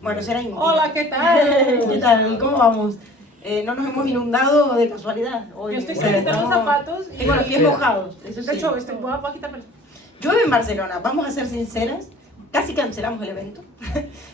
Bueno, será inútil. Hola, ¿qué tal? ¿Qué tal? ¿Cómo vamos? No nos hemos inundado de casualidad hoy. Yo estoy sin quitar los zapatos y... Tengo los pies mojados, eso De sí. hecho, voy a quitarme... Llueve en Barcelona, vamos a ser sinceras. Casi cancelamos el evento.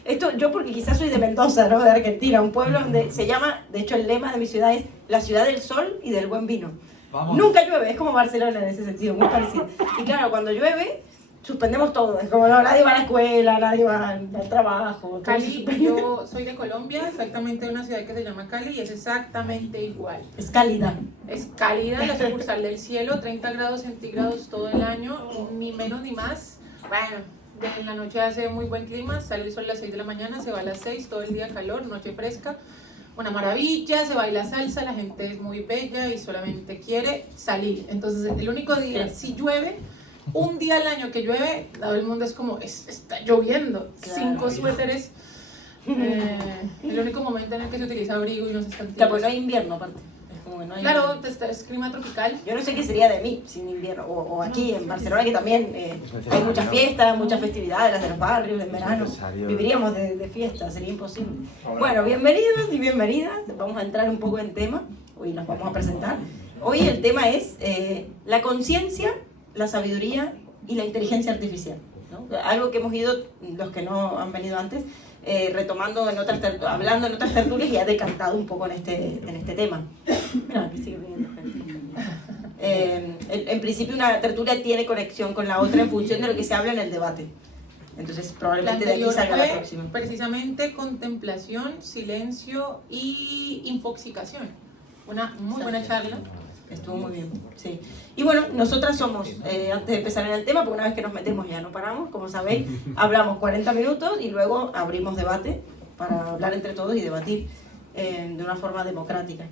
Esto yo porque quizás soy de Mendoza, ¿no? De Argentina, un pueblo donde se llama, de hecho el lema de mi ciudad es la ciudad del sol y del buen vino. Vamos. Nunca llueve, es como Barcelona en ese sentido, muy parecido. Y claro, cuando llueve, suspendemos todo. Es como no, nadie va a la escuela, nadie va al trabajo. Cali, yo soy de Colombia, exactamente de una ciudad que se llama Cali y es exactamente igual. Es cálida. Es cálida, la sucursal del cielo, 30 grados centígrados todo el año, ni menos ni más. Bueno, en la noche hace muy buen clima, sale el sol a las 6 de la mañana, se va a las 6, todo el día calor, noche fresca. Una maravilla, se baila salsa, la gente es muy bella y solamente quiere salir. Entonces, el único día, si llueve, un día al año que llueve, todo el mundo es como, está lloviendo, Claro. 5 suéteres. El único momento en el que se utiliza abrigo y no se está Claro, pues no hay invierno aparte. Es como que no hay... Claro, es clima tropical. Yo no sé qué sería de mí sin invierno. O aquí en Barcelona, que también hay muchas fiestas, muchas festividades, las de los barrios, en verano. Viviríamos de fiesta, sería imposible. Bueno, bienvenidos y bienvenidas. Vamos a entrar un poco en tema. Hoy nos vamos a presentar. Hoy el tema es la conciencia, la sabiduría y la inteligencia artificial, ¿no? Algo que hemos ido, los que no han venido antes, retomando en otras hablando en otras tertulias y ha decantado un poco en este tema. Mira, aquí sigue viniendo gente. En principio una tertulia tiene conexión con la otra en función de lo que se habla en el debate. Entonces La probablemente de aquí anterior salga la fue próxima. precisamente contemplación, silencio y infoxicación. Una muy buena charla. Estuvo muy bien, sí. Y bueno, nosotras somos, antes de empezar en el tema, porque una vez que nos metemos ya no paramos, como sabéis, hablamos 40 minutos y luego abrimos debate para hablar entre todos y debatir de una forma democrática.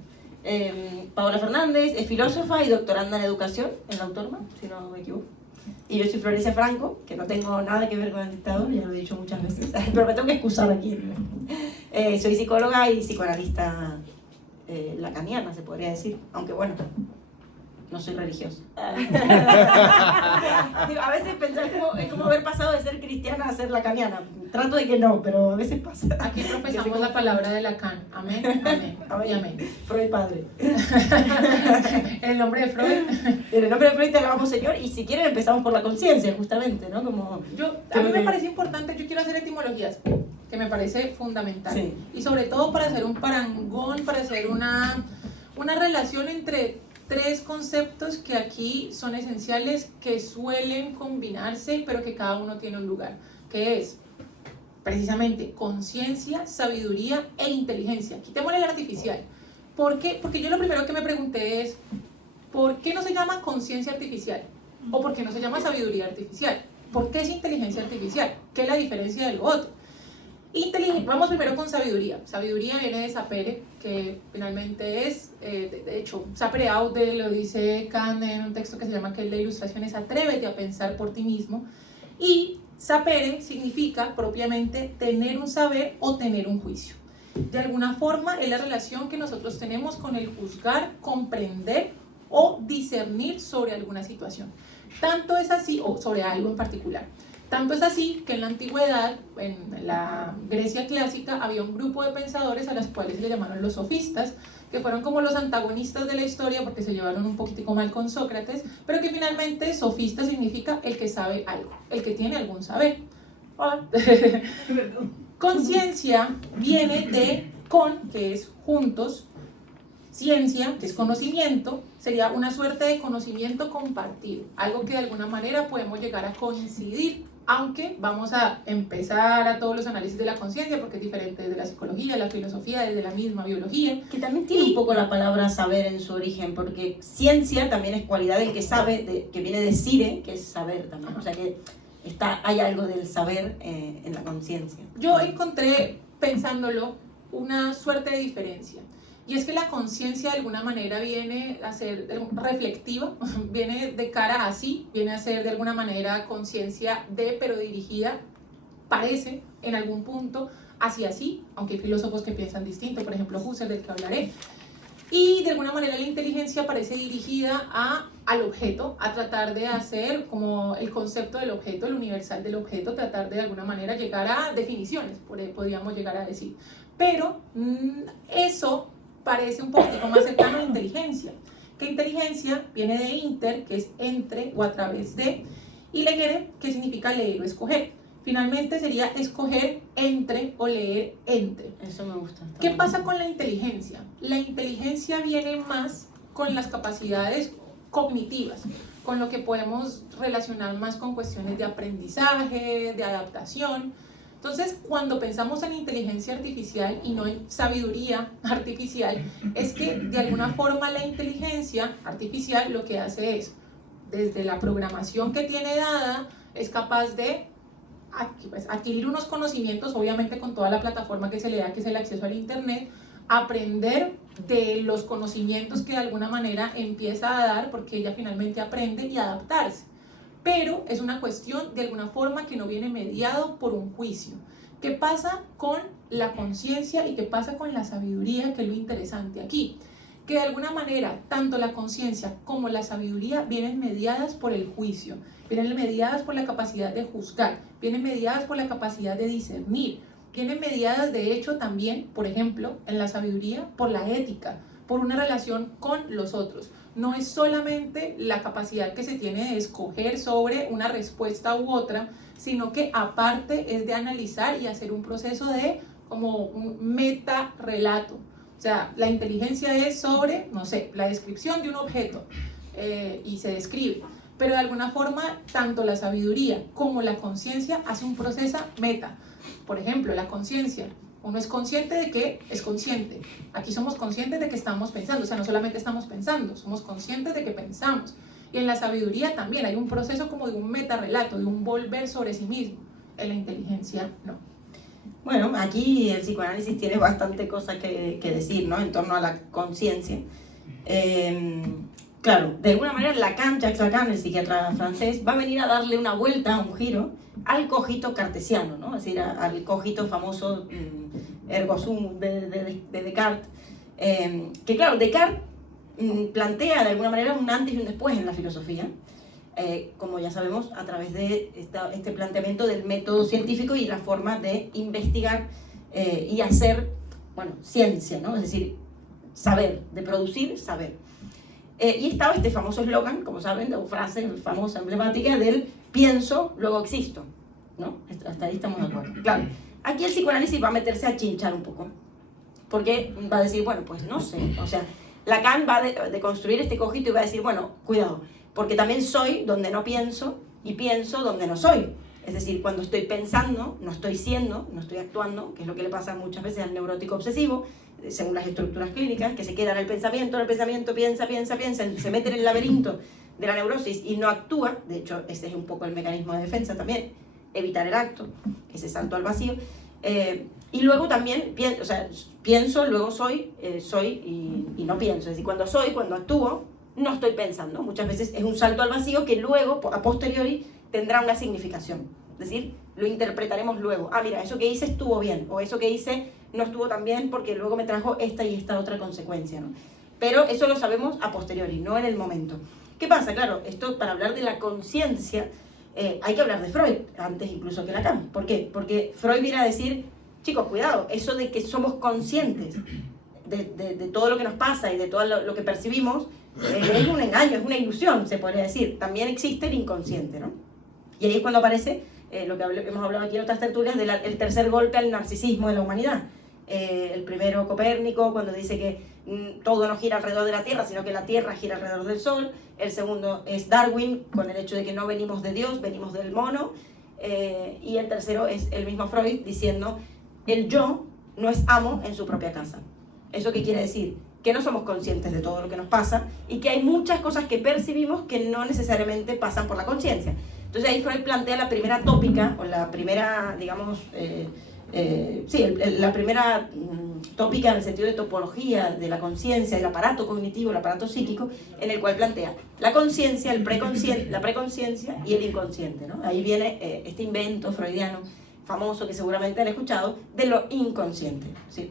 Paola Fernández es filósofa y doctoranda en educación en la Autónoma, si no me equivoco. Y yo soy Florencia Franco, que no tengo nada que ver con el dictador, ya lo he dicho muchas veces, pero me tengo que excusar aquí. Soy psicóloga y psicoanalista lacaniana, se podría decir, aunque bueno, no soy religiosa. Digo, a veces pensar es como haber pasado de ser cristiana a ser lacaniana. Trato de que no, pero a veces pasa. Aquí profesamos la palabra de Lacan. Amén, amén, y amén. Freud padre. En el nombre de Freud. En el nombre de Freud te alabamos, Señor, y si quieren empezamos por la conciencia, justamente, ¿no? Como, A mí me parece importante, yo quiero hacer etimologías, que me parece fundamental. Sí. Y sobre todo para hacer un parangón, para hacer una relación entre tres conceptos que aquí son esenciales, que suelen combinarse, pero que cada uno tiene un lugar, que es precisamente conciencia, sabiduría e inteligencia. Quitémosle el artificial. ¿Por qué? Porque yo lo primero que me pregunté es, ¿por qué no se llama conciencia artificial? ¿O por qué no se llama sabiduría artificial? ¿Por qué es inteligencia artificial? ¿Qué es la diferencia de lo otro? Vamos primero con sabiduría. Sabiduría viene de sapere, que finalmente es, de hecho, sapere aude, lo dice Kant en un texto que se llama, que es la ilustración, es atrévete a pensar por ti mismo. Y sapere significa propiamente tener un saber o tener un juicio. De alguna forma es la relación que nosotros tenemos con el juzgar, comprender o discernir sobre alguna situación. Tanto es así, o sobre algo en particular. Tanto es así que en la antigüedad, en la Grecia clásica, había un grupo de pensadores a los cuales se le llamaron los sofistas, que fueron como los antagonistas de la historia porque se llevaron un poquitico mal con Sócrates, pero que finalmente sofista significa el que sabe algo, el que tiene algún saber. Hola. Conciencia viene de con, que es juntos, ciencia, que es conocimiento, sería una suerte de conocimiento compartido, algo que de alguna manera podemos llegar a coincidir, aunque vamos a empezar a todos los análisis de la conciencia, porque es diferente desde la psicología, la filosofía, desde la misma biología. que también tiene un poco la palabra saber en su origen, porque ciencia también es cualidad del que sabe, que viene de sire, que es saber también. O sea que hay algo del saber en la conciencia. Yo encontré, pensándolo, una suerte de diferencia. Y es que la conciencia de alguna manera viene a ser reflectiva, viene de cara a sí, viene a ser de alguna manera conciencia de, pero dirigida, parece, en algún punto, hacia sí, aunque hay filósofos que piensan distinto, por ejemplo Husserl, del que hablaré. Y de alguna manera la inteligencia parece dirigida al objeto, a tratar de hacer como el concepto del objeto, el universal del objeto, tratar de alguna manera llegar a definiciones, podríamos llegar a decir. Pero eso parece un poquitico más cercano a la inteligencia. Que inteligencia viene de inter, que es entre o a través de, y legere, que significa leer o escoger. Finalmente sería escoger entre o leer entre. Eso me gusta. ¿Qué pasa con la inteligencia? La inteligencia viene más con las capacidades cognitivas, con lo que podemos relacionar más con cuestiones de aprendizaje, de adaptación. Entonces, cuando pensamos en inteligencia artificial y no en sabiduría artificial, es que de alguna forma la inteligencia artificial lo que hace es, desde la programación que tiene dada, es capaz de adquirir unos conocimientos, obviamente con toda la plataforma que se le da, que es el acceso al internet, aprender de los conocimientos que de alguna manera empieza a dar, porque ella finalmente aprende y adaptarse. Pero es una cuestión de alguna forma que no viene mediado por un juicio. ¿Qué pasa con la conciencia y qué pasa con la sabiduría, que es lo interesante aquí? Que de alguna manera tanto la conciencia como la sabiduría vienen mediadas por el juicio, vienen mediadas por la capacidad de juzgar, vienen mediadas por la capacidad de discernir, vienen mediadas de hecho también, por ejemplo, en la sabiduría, por la ética, por una relación con los otros. No es solamente la capacidad que se tiene de escoger sobre una respuesta u otra, sino que aparte es de analizar y hacer un proceso de como un metarrelato. O sea, la inteligencia es sobre, no sé, la descripción de un objeto y se describe. Pero de alguna forma, tanto la sabiduría como la conciencia hace un proceso meta. Por ejemplo, la conciencia. Uno es consciente de que es consciente. Aquí somos conscientes de que estamos pensando. O sea, no solamente estamos pensando, somos conscientes de que pensamos. Y en la sabiduría también hay un proceso como de un metarrelato, de un volver sobre sí mismo. En la inteligencia, no. Bueno, aquí el psicoanálisis tiene bastante cosas que decir, ¿no? En torno a la conciencia. Claro, de alguna manera Jacques Lacan, el psiquiatra francés, va a venir a darle una vuelta, un giro, al cogito cartesiano, ¿no? Es decir, al cogito famoso ergo sum de Descartes. Que claro, Descartes plantea de alguna manera un antes y un después en la filosofía, como ya sabemos, a través de este planteamiento del método científico y la forma de investigar y hacer, bueno, ciencia, ¿no? Es decir, saber, de producir saber. Y estaba este famoso eslogan, como saben, de una frase famosa, emblemática, del pienso, luego existo, ¿no? Hasta ahí estamos de acuerdo. Claro, aquí el psicoanálisis va a meterse a chinchar un poco, porque va a decir, bueno, pues no sé, o sea, Lacan va a construir este cogito y va a decir, bueno, cuidado, porque también soy donde no pienso y pienso donde no soy. Es decir, cuando estoy pensando, no estoy siendo, no estoy actuando, que es lo que le pasa muchas veces al neurótico obsesivo, según las estructuras clínicas, que se queda en el pensamiento, piensa, se mete en el laberinto de la neurosis y no actúa. De hecho, ese es un poco el mecanismo de defensa también, evitar el acto, ese salto al vacío. Y luego también, pienso, luego soy y no pienso. Es decir, cuando actúo, no estoy pensando. Muchas veces es un salto al vacío que luego, a posteriori, tendrá una significación. Es decir, lo interpretaremos luego. Ah, mira, eso que hice estuvo bien, o eso que hice no estuvo tan bien porque luego me trajo esta y esta otra consecuencia, ¿no? Pero eso lo sabemos a posteriori, no en el momento. ¿Qué pasa? Claro, esto para hablar de la conciencia hay que hablar de Freud, antes incluso que Lacan. ¿Por qué? Porque Freud viene a decir, chicos, cuidado, eso de que somos conscientes de todo lo que nos pasa y de todo lo que percibimos, es un engaño, es una ilusión, se podría decir. También existe el inconsciente, ¿no? Y ahí es cuando aparece lo que hemos hablado aquí en otras tertulias del tercer golpe al narcisismo de la humanidad. El primero Copérnico, cuando dice que todo no gira alrededor de la Tierra, sino que la Tierra gira alrededor del Sol. El segundo es Darwin, con el hecho de que no venimos de Dios, venimos del mono. Y el tercero es el mismo Freud, diciendo, el yo no es amo en su propia casa. ¿Eso qué quiere decir? Que no somos conscientes de todo lo que nos pasa y que hay muchas cosas que percibimos que no necesariamente pasan por la conciencia. Entonces ahí Freud plantea la primera tópica, o la primera, digamos, la primera tópica en el sentido de topología de la conciencia, del aparato cognitivo, el aparato psíquico, en el cual plantea la conciencia, la preconciencia y el inconsciente, ¿no? Ahí viene este invento freudiano famoso que seguramente han escuchado, de lo inconsciente, ¿sí?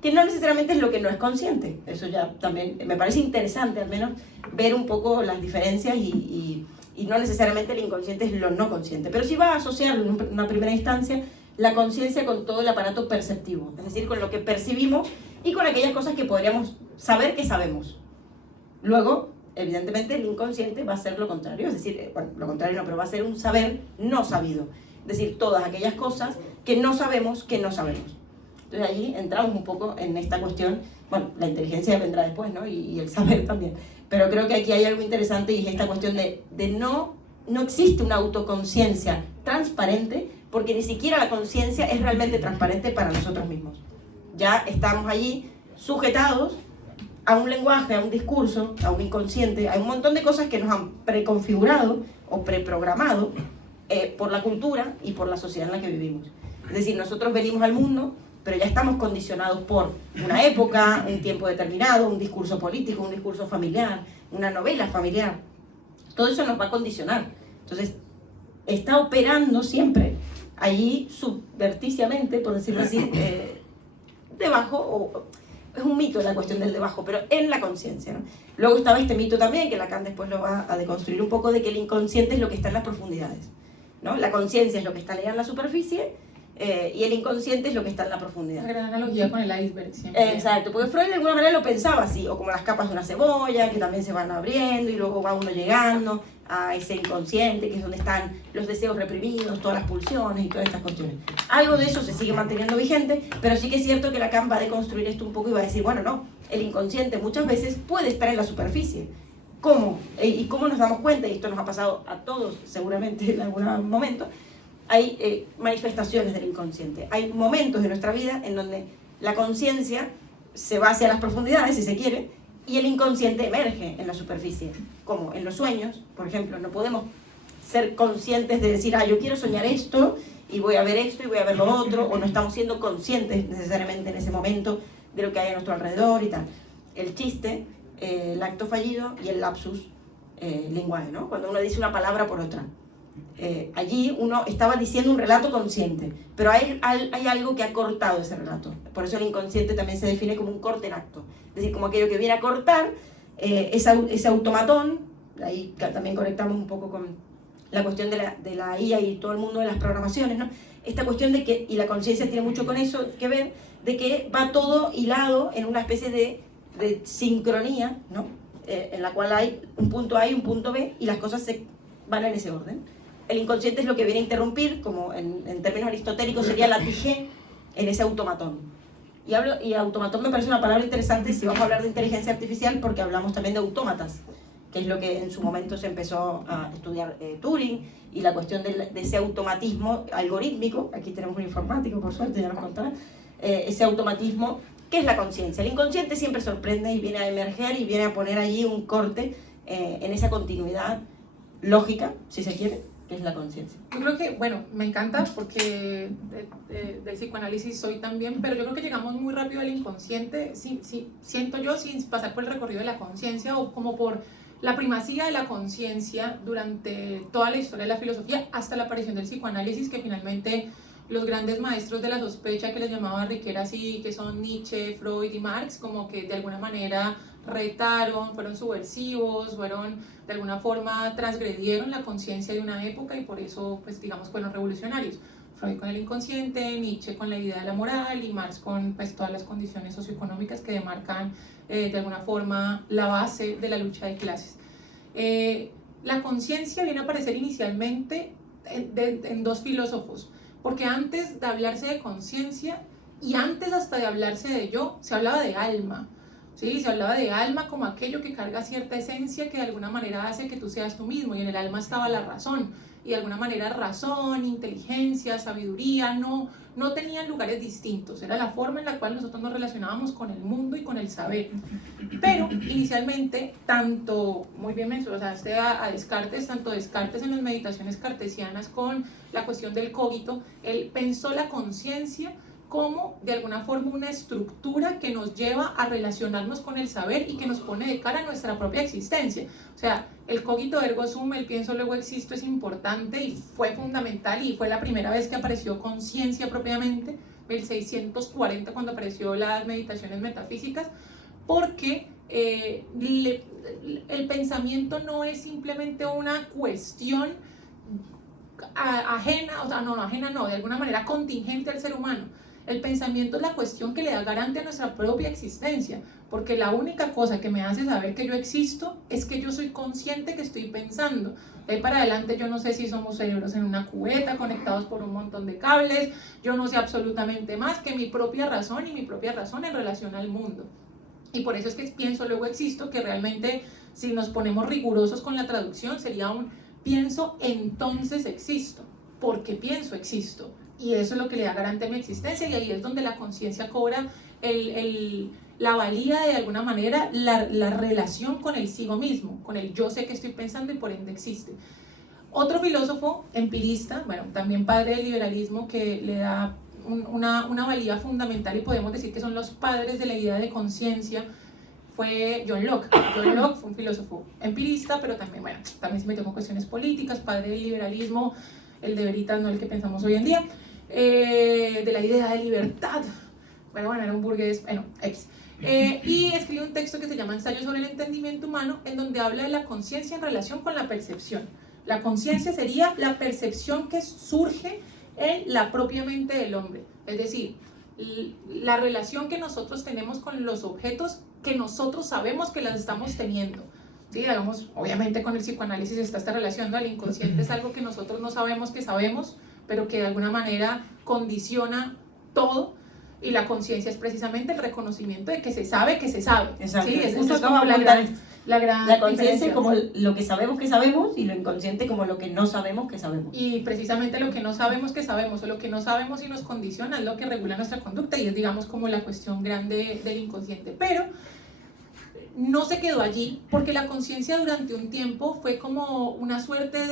Que no necesariamente es lo que no es consciente. Eso ya también me parece interesante, al menos, ver un poco las diferencias y no necesariamente el inconsciente es lo no consciente. Pero sí va a asociar en una primera instancia la conciencia con todo el aparato perceptivo, es decir, con lo que percibimos y con aquellas cosas que podríamos saber que sabemos. Luego, evidentemente, el inconsciente va a ser lo contrario, es decir, bueno, lo contrario no, pero va a ser un saber no sabido. Es decir, todas aquellas cosas que no sabemos que no sabemos. Entonces ahí entramos un poco en esta cuestión, bueno, la inteligencia vendrá después, ¿no? Y el saber también. Pero creo que aquí hay algo interesante y es esta cuestión de no existe una autoconciencia transparente, porque ni siquiera la conciencia es realmente transparente para nosotros mismos. Ya estamos allí sujetados a un lenguaje, a un discurso, a un inconsciente, a un montón de cosas que nos han preconfigurado o preprogramado por la cultura y por la sociedad en la que vivimos. Es decir, nosotros venimos al mundo, pero ya estamos condicionados por una época, un tiempo determinado, un discurso político, un discurso familiar, una novela familiar. Todo eso nos va a condicionar. Entonces, está operando siempre allí subverticiamente, por decirlo así, debajo, o es un mito la cuestión del debajo, pero en la conciencia, ¿no? Luego estaba este mito también, que Lacan después lo va a deconstruir un poco, de que el inconsciente es lo que está en las profundidades, ¿no? La conciencia es lo que está en la superficie, y el inconsciente es lo que está en la profundidad. Una gran analogía con el iceberg siempre. Exacto, porque Freud de alguna manera lo pensaba así, o como las capas de una cebolla, que también se van abriendo y luego va uno llegando a ese inconsciente, que es donde están los deseos reprimidos, todas las pulsiones y todas estas cuestiones. Algo de eso se sigue manteniendo vigente, pero sí que es cierto que Lacan va a deconstruir esto un poco y va a decir, bueno, no, el inconsciente muchas veces puede estar en la superficie. ¿Cómo? ¿Y cómo nos damos cuenta? Y esto nos ha pasado a todos seguramente en algún momento. Hay manifestaciones del inconsciente. Hay momentos de nuestra vida en donde la conciencia se va hacia las profundidades, si se quiere, y el inconsciente emerge en la superficie. Como en los sueños, por ejemplo, no podemos ser conscientes de decir, yo quiero soñar esto, y voy a ver esto, y voy a ver lo otro, o no estamos siendo conscientes necesariamente en ese momento de lo que hay a nuestro alrededor y tal. El chiste, el acto fallido y el lapsus linguae, ¿no? Cuando uno dice una palabra por otra. Allí uno estaba diciendo un relato consciente, pero hay algo que ha cortado ese relato. Por eso el inconsciente también se define como un corte en acto, es decir, como aquello que viene a cortar ese automatón. Ahí también conectamos un poco con la cuestión de la IA y todo el mundo de las programaciones, ¿no? Esta cuestión de que, y la conciencia tiene mucho con eso que ver, de que va todo hilado en una especie de sincronía, ¿no? En la cual hay un punto A y un punto B y las cosas se van en ese orden. El inconsciente es lo que viene a interrumpir, como en términos aristotélicos sería la tige en ese automatón. Y automatón me parece una palabra interesante si vamos a hablar de inteligencia artificial, porque hablamos también de autómatas, que es lo que en su momento se empezó a estudiar Turing, y la cuestión de ese automatismo algorítmico. Aquí tenemos un informático, por suerte, ya nos contará, ese automatismo, que es la conciencia. El inconsciente siempre sorprende y viene a emerger y viene a poner allí un corte en esa continuidad lógica, si se quiere, que es la conciencia. Yo creo que, bueno, me encanta porque del psicoanálisis soy también, pero yo creo que llegamos muy rápido al inconsciente, siento yo, sin pasar por el recorrido de la conciencia, o como por la primacía de la conciencia durante toda la historia de la filosofía, hasta la aparición del psicoanálisis, que finalmente los grandes maestros de la sospecha, que les llamaba Riquet así, que son Nietzsche, Freud y Marx, como que de alguna manera retaron, fueron subversivos, de alguna forma transgredieron la conciencia de una época, y por eso, pues digamos, fueron revolucionarios. Freud con el inconsciente, Nietzsche con la idea de la moral, y Marx con, pues, todas las condiciones socioeconómicas que demarcan de alguna forma la base de la lucha de clases. La conciencia viene a aparecer inicialmente en dos filósofos, porque antes de hablarse de conciencia y antes hasta de hablarse de yo, se hablaba de alma. ¿Sí? Se hablaba de alma como aquello que carga cierta esencia que de alguna manera hace que tú seas tú mismo, y en el alma estaba la razón, y de alguna manera razón, inteligencia, sabiduría no tenían lugares distintos, era la forma en la cual nosotros nos relacionábamos con el mundo y con el saber. Pero inicialmente, tanto, muy bien mencionaste a Descartes, tanto Descartes en las meditaciones cartesianas con la cuestión del cogito, él pensó la conciencia como de alguna forma una estructura que nos lleva a relacionarnos con el saber y que nos pone de cara a nuestra propia existencia. O sea, el cogito ergo sum, el pienso luego existo, es importante y fue fundamental, y fue la primera vez que apareció conciencia propiamente, 1640, cuando apareció las meditaciones metafísicas, porque el pensamiento no es simplemente una cuestión ajena, o sea, no ajena, no, de alguna manera contingente al ser humano. El pensamiento es la cuestión que le da garante a nuestra propia existencia, porque la única cosa que me hace saber que yo existo es que yo soy consciente que estoy pensando. De ahí para adelante yo no sé si somos cerebros en una cubeta conectados por un montón de cables, yo no sé absolutamente más que mi propia razón y mi propia razón en relación al mundo. Y por eso es que pienso, luego existo, que realmente si nos ponemos rigurosos con la traducción sería un pienso, entonces existo, porque pienso, existo. Y eso es lo que le da garante a mi existencia, y ahí es donde la conciencia cobra la valía de alguna manera, la relación con el sigo mismo, con el yo sé que estoy pensando y por ende existe. Otro filósofo empirista, bueno, también padre del liberalismo, que le da una valía fundamental y podemos decir que son los padres de la idea de conciencia, fue John Locke. John Locke fue un filósofo empirista, pero también, bueno, también se metió con cuestiones políticas, padre del liberalismo, el de veritas, no el que pensamos hoy en día, de la idea de libertad. Bueno, era un burgués, bueno, X. Y escribe un texto que se llama Ensayo sobre el entendimiento humano, en donde habla de la conciencia en relación con la percepción. La conciencia sería la percepción que surge en la propia mente del hombre, es decir, la relación que nosotros tenemos con los objetos que nosotros sabemos que las estamos teniendo. Sí, digamos, obviamente con el psicoanálisis está esta relación, ¿no? El inconsciente es algo que nosotros no sabemos que sabemos, pero que de alguna manera condiciona todo, y la conciencia es precisamente el reconocimiento de que se sabe que se sabe. Exacto. Sí, justo es como la conciencia como lo que sabemos y lo inconsciente como lo que no sabemos que sabemos. Y precisamente lo que no sabemos que sabemos, o lo que no sabemos y nos condiciona, es lo que regula nuestra conducta, y es, digamos, como la cuestión grande del inconsciente. Pero no se quedó allí, porque la conciencia durante un tiempo fue como una suerte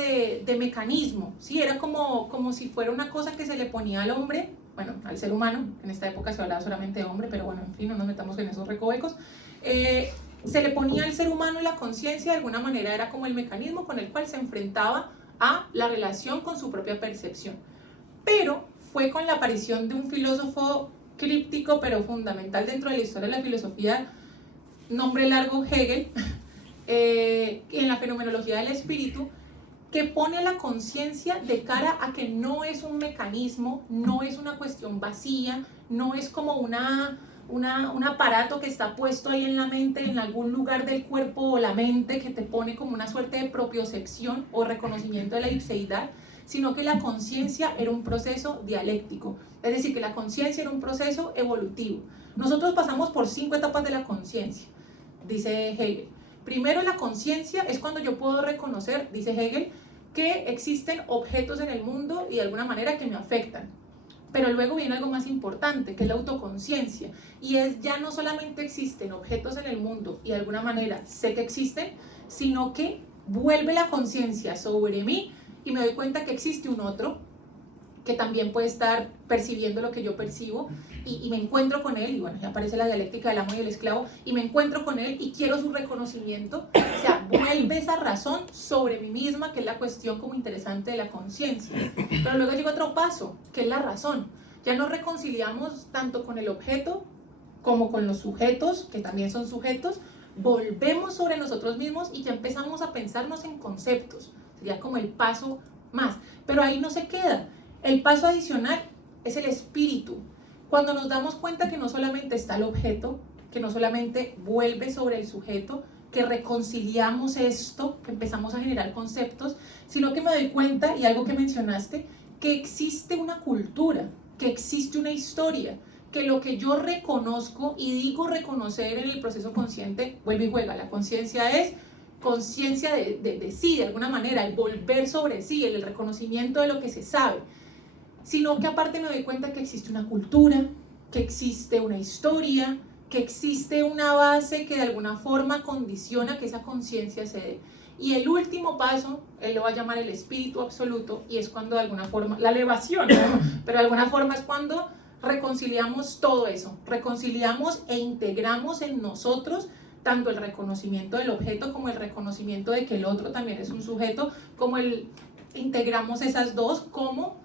de mecanismo, ¿sí? Era como si fuera una cosa que se le ponía al hombre, bueno, al ser humano. En esta época se hablaba solamente de hombre, pero bueno, en fin, no nos metamos en esos recovecos. Se le ponía al ser humano la conciencia, de alguna manera era como el mecanismo con el cual se enfrentaba a la relación con su propia percepción. Pero fue con la aparición de un filósofo críptico pero fundamental dentro de la historia de la filosofía, nombre largo, Hegel, en la fenomenología del espíritu, que pone a la conciencia de cara a que no es un mecanismo, no es una cuestión vacía, no es como un aparato que está puesto ahí en la mente, en algún lugar del cuerpo o la mente, que te pone como una suerte de propiocepción o reconocimiento de la ipseidad, sino que la conciencia era un proceso dialéctico, es decir, que la conciencia era un proceso evolutivo. Nosotros pasamos por 5 etapas de la conciencia, dice Hegel. Primero, la conciencia es cuando yo puedo reconocer, dice Hegel, que existen objetos en el mundo y de alguna manera que me afectan. Pero luego viene algo más importante, que es la autoconciencia, y es ya no solamente existen objetos en el mundo y de alguna manera sé que existen, sino que vuelve la conciencia sobre mí y me doy cuenta que existe un otro que también puede estar percibiendo lo que yo percibo, y me encuentro con él, y bueno, ya aparece la dialéctica del amo y el esclavo, y me encuentro con él y quiero su reconocimiento. O sea, vuelve esa razón sobre mí misma, que es la cuestión como interesante de la conciencia. Pero luego llega otro paso, que es la razón. Ya nos reconciliamos tanto con el objeto como con los sujetos, que también son sujetos, volvemos sobre nosotros mismos y ya empezamos a pensarnos en conceptos. Sería como el paso más. Pero ahí no se queda. El paso adicional es el espíritu. Cuando nos damos cuenta que no solamente está el objeto, que no solamente vuelve sobre el sujeto, que reconciliamos esto, que empezamos a generar conceptos, sino que me doy cuenta, y algo que mencionaste, que existe una cultura, que existe una historia, que lo que yo reconozco y digo reconocer en el proceso consciente, vuelve y juega. La conciencia es conciencia de sí, de alguna manera, el volver sobre sí, el reconocimiento de lo que se sabe. Sino que aparte me doy cuenta que existe una cultura, que existe una historia, que existe una base que de alguna forma condiciona que esa conciencia se dé. Y el último paso, él lo va a llamar el espíritu absoluto, y es cuando de alguna forma, la elevación, ¿no? Pero de alguna forma es cuando reconciliamos todo eso, reconciliamos e integramos en nosotros tanto el reconocimiento del objeto como el reconocimiento de que el otro también es un sujeto, como integramos esas dos como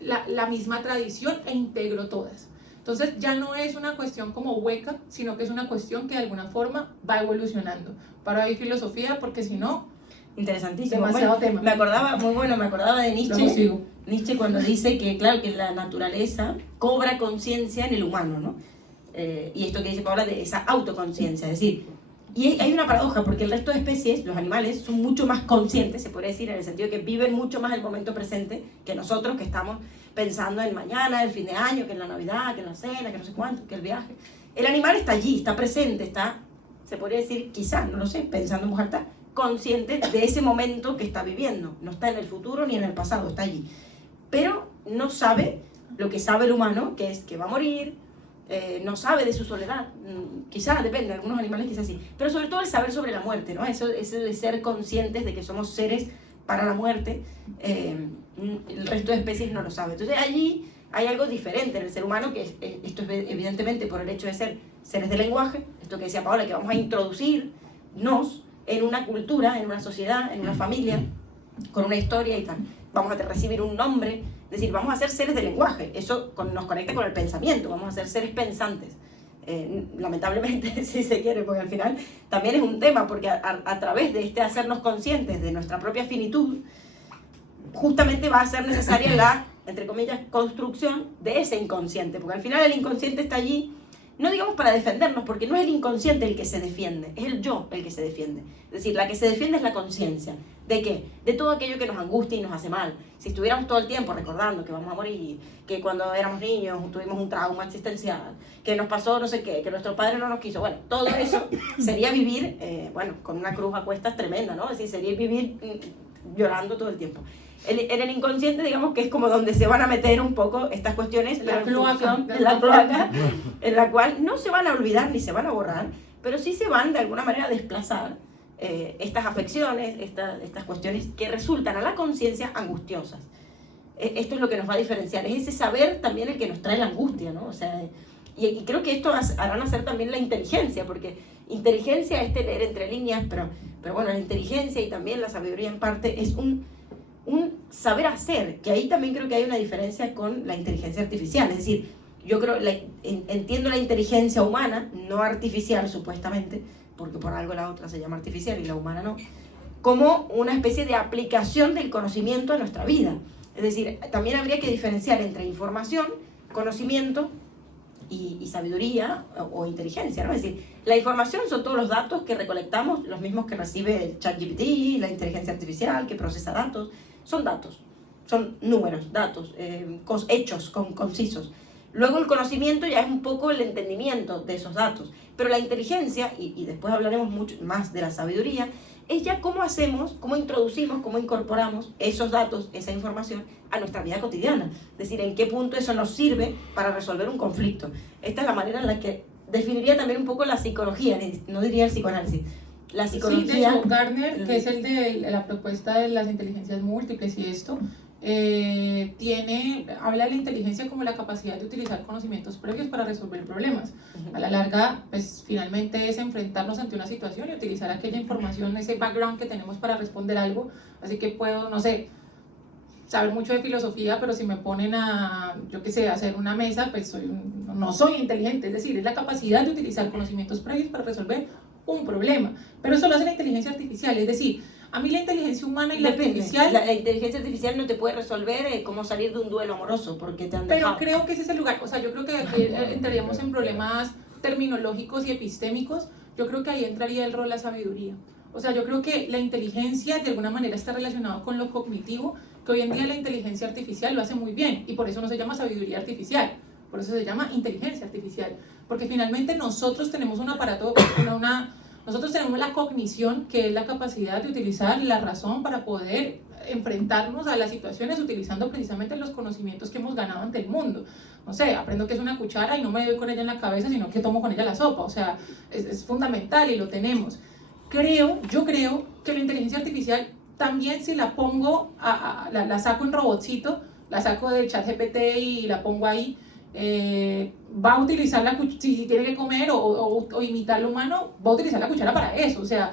la misma tradición e integro todas. Entonces ya no es una cuestión como hueca, sino que es una cuestión que de alguna forma va evolucionando. Para hoy filosofía, porque si no... Interesantísimo. Demasiado tema. Me acordaba de Nietzsche. Nietzsche cuando dice que, claro, que la naturaleza cobra conciencia en el humano, ¿no? Y esto que dice Paola de esa autoconciencia, es decir, y hay una paradoja, porque el resto de especies, los animales, son mucho más conscientes, se podría decir, en el sentido de que viven mucho más el momento presente que nosotros, que estamos pensando en mañana, el fin de año, que en la Navidad, que en la cena, que no sé cuánto, que el viaje. El animal está allí, está presente, está, se podría decir, quizás, no lo sé, pensando en voz alta, consciente de ese momento que está viviendo. No está en el futuro ni en el pasado, está allí. Pero no sabe lo que sabe el humano, que es que va a morir, no sabe de su soledad, quizás depende, algunos animales quizás sí, pero sobre todo el saber sobre la muerte, ¿no? Eso de ser conscientes de que somos seres para la muerte, el resto de especies no lo sabe. Entonces allí hay algo diferente en el ser humano, que esto es evidentemente por el hecho de ser seres de lenguaje, esto que decía Paola, que vamos a introducirnos en una cultura, en una sociedad, en una familia, con una historia y tal. Vamos a recibir un nombre, es decir, vamos a ser seres de lenguaje, eso nos conecta con el pensamiento, vamos a ser seres pensantes. Lamentablemente, si se quiere, porque al final también es un tema, porque a través de hacernos conscientes de nuestra propia finitud, justamente va a ser necesaria la, entre comillas, construcción de ese inconsciente, porque al final el inconsciente está allí, no digamos para defendernos, porque no es el inconsciente el que se defiende, es el yo el que se defiende. Es decir, la que se defiende es la conciencia. ¿De qué? De todo aquello que nos angustia y nos hace mal. Si estuviéramos todo el tiempo recordando que vamos a morir, que cuando éramos niños tuvimos un trauma existencial, que nos pasó no sé qué, que nuestro padre no nos quiso, bueno, todo eso sería vivir, con una cruz a cuestas tremenda, ¿no? Es decir, sería vivir llorando todo el tiempo. En el inconsciente, digamos que es como donde se van a meter un poco estas cuestiones, la cloaca, en la cual no se van a olvidar ni se van a borrar, pero sí se van de alguna manera a desplazar estas afecciones, estas cuestiones que resultan a la conciencia angustiosas. Esto es lo que nos va a diferenciar, es ese saber también el que nos trae la angustia, ¿no? O sea, y creo que esto hará nacer también la inteligencia, porque inteligencia es leer entre líneas, pero bueno, la inteligencia y también la sabiduría en parte es un saber hacer, que ahí también creo que hay una diferencia con la inteligencia artificial, es decir, yo creo, entiendo la inteligencia humana, no artificial supuestamente, porque por algo la otra se llama artificial y la humana no, como una especie de aplicación del conocimiento a nuestra vida. Es decir, también habría que diferenciar entre información, conocimiento y sabiduría o inteligencia, ¿no? Es decir, la información son todos los datos que recolectamos, los mismos que recibe el ChatGPT, la inteligencia artificial que procesa datos, son datos, son números, datos, hechos concisos. Luego el conocimiento ya es un poco el entendimiento de esos datos, pero la inteligencia, y después hablaremos mucho más de la sabiduría, es ya cómo hacemos, cómo introducimos, cómo incorporamos esos datos, esa información a nuestra vida cotidiana. Es decir, en qué punto eso nos sirve para resolver un conflicto. Esta es la manera en la que definiría también un poco la psicología, no diría el psicoanálisis. La psicología... Sí, de hecho, Gardner, que es el de la propuesta de las inteligencias múltiples y esto, habla de la inteligencia como la capacidad de utilizar conocimientos previos para resolver problemas. A la larga, pues finalmente es enfrentarnos ante una situación y utilizar aquella información, ese background que tenemos para responder algo. Así que puedo, no sé, saber mucho de filosofía, pero si me ponen a, yo qué sé, a hacer una mesa, pues no soy inteligente. Es decir, es la capacidad de utilizar conocimientos previos para resolver un problema. Pero eso lo hace la inteligencia artificial, es decir, a mí la inteligencia humana y la artificial... La inteligencia artificial no te puede resolver cómo salir de un duelo amoroso porque te han dejado. Pero creo que ese es el lugar. O sea, yo creo que aquí entraríamos en problemas terminológicos y epistémicos. Yo creo que ahí entraría el rol de la sabiduría. O sea, yo creo que la inteligencia de alguna manera está relacionado con lo cognitivo, que hoy en día la inteligencia artificial lo hace muy bien. Y por eso no se llama sabiduría artificial. Por eso se llama inteligencia artificial. Porque finalmente nosotros tenemos un aparato, nosotros tenemos la cognición, que es la capacidad de utilizar la razón para poder enfrentarnos a las situaciones utilizando precisamente los conocimientos que hemos ganado ante el mundo. No sé, aprendo que es una cuchara y no me doy con ella en la cabeza, sino que tomo con ella la sopa. O sea, es fundamental y lo tenemos. Yo creo que la inteligencia artificial también, si la pongo, la saco en robotcito, la saco de ChatGPT y la pongo ahí, va a utilizar la cuchara, si tiene que comer o imitar lo humano, va a utilizar la cuchara para eso, o sea,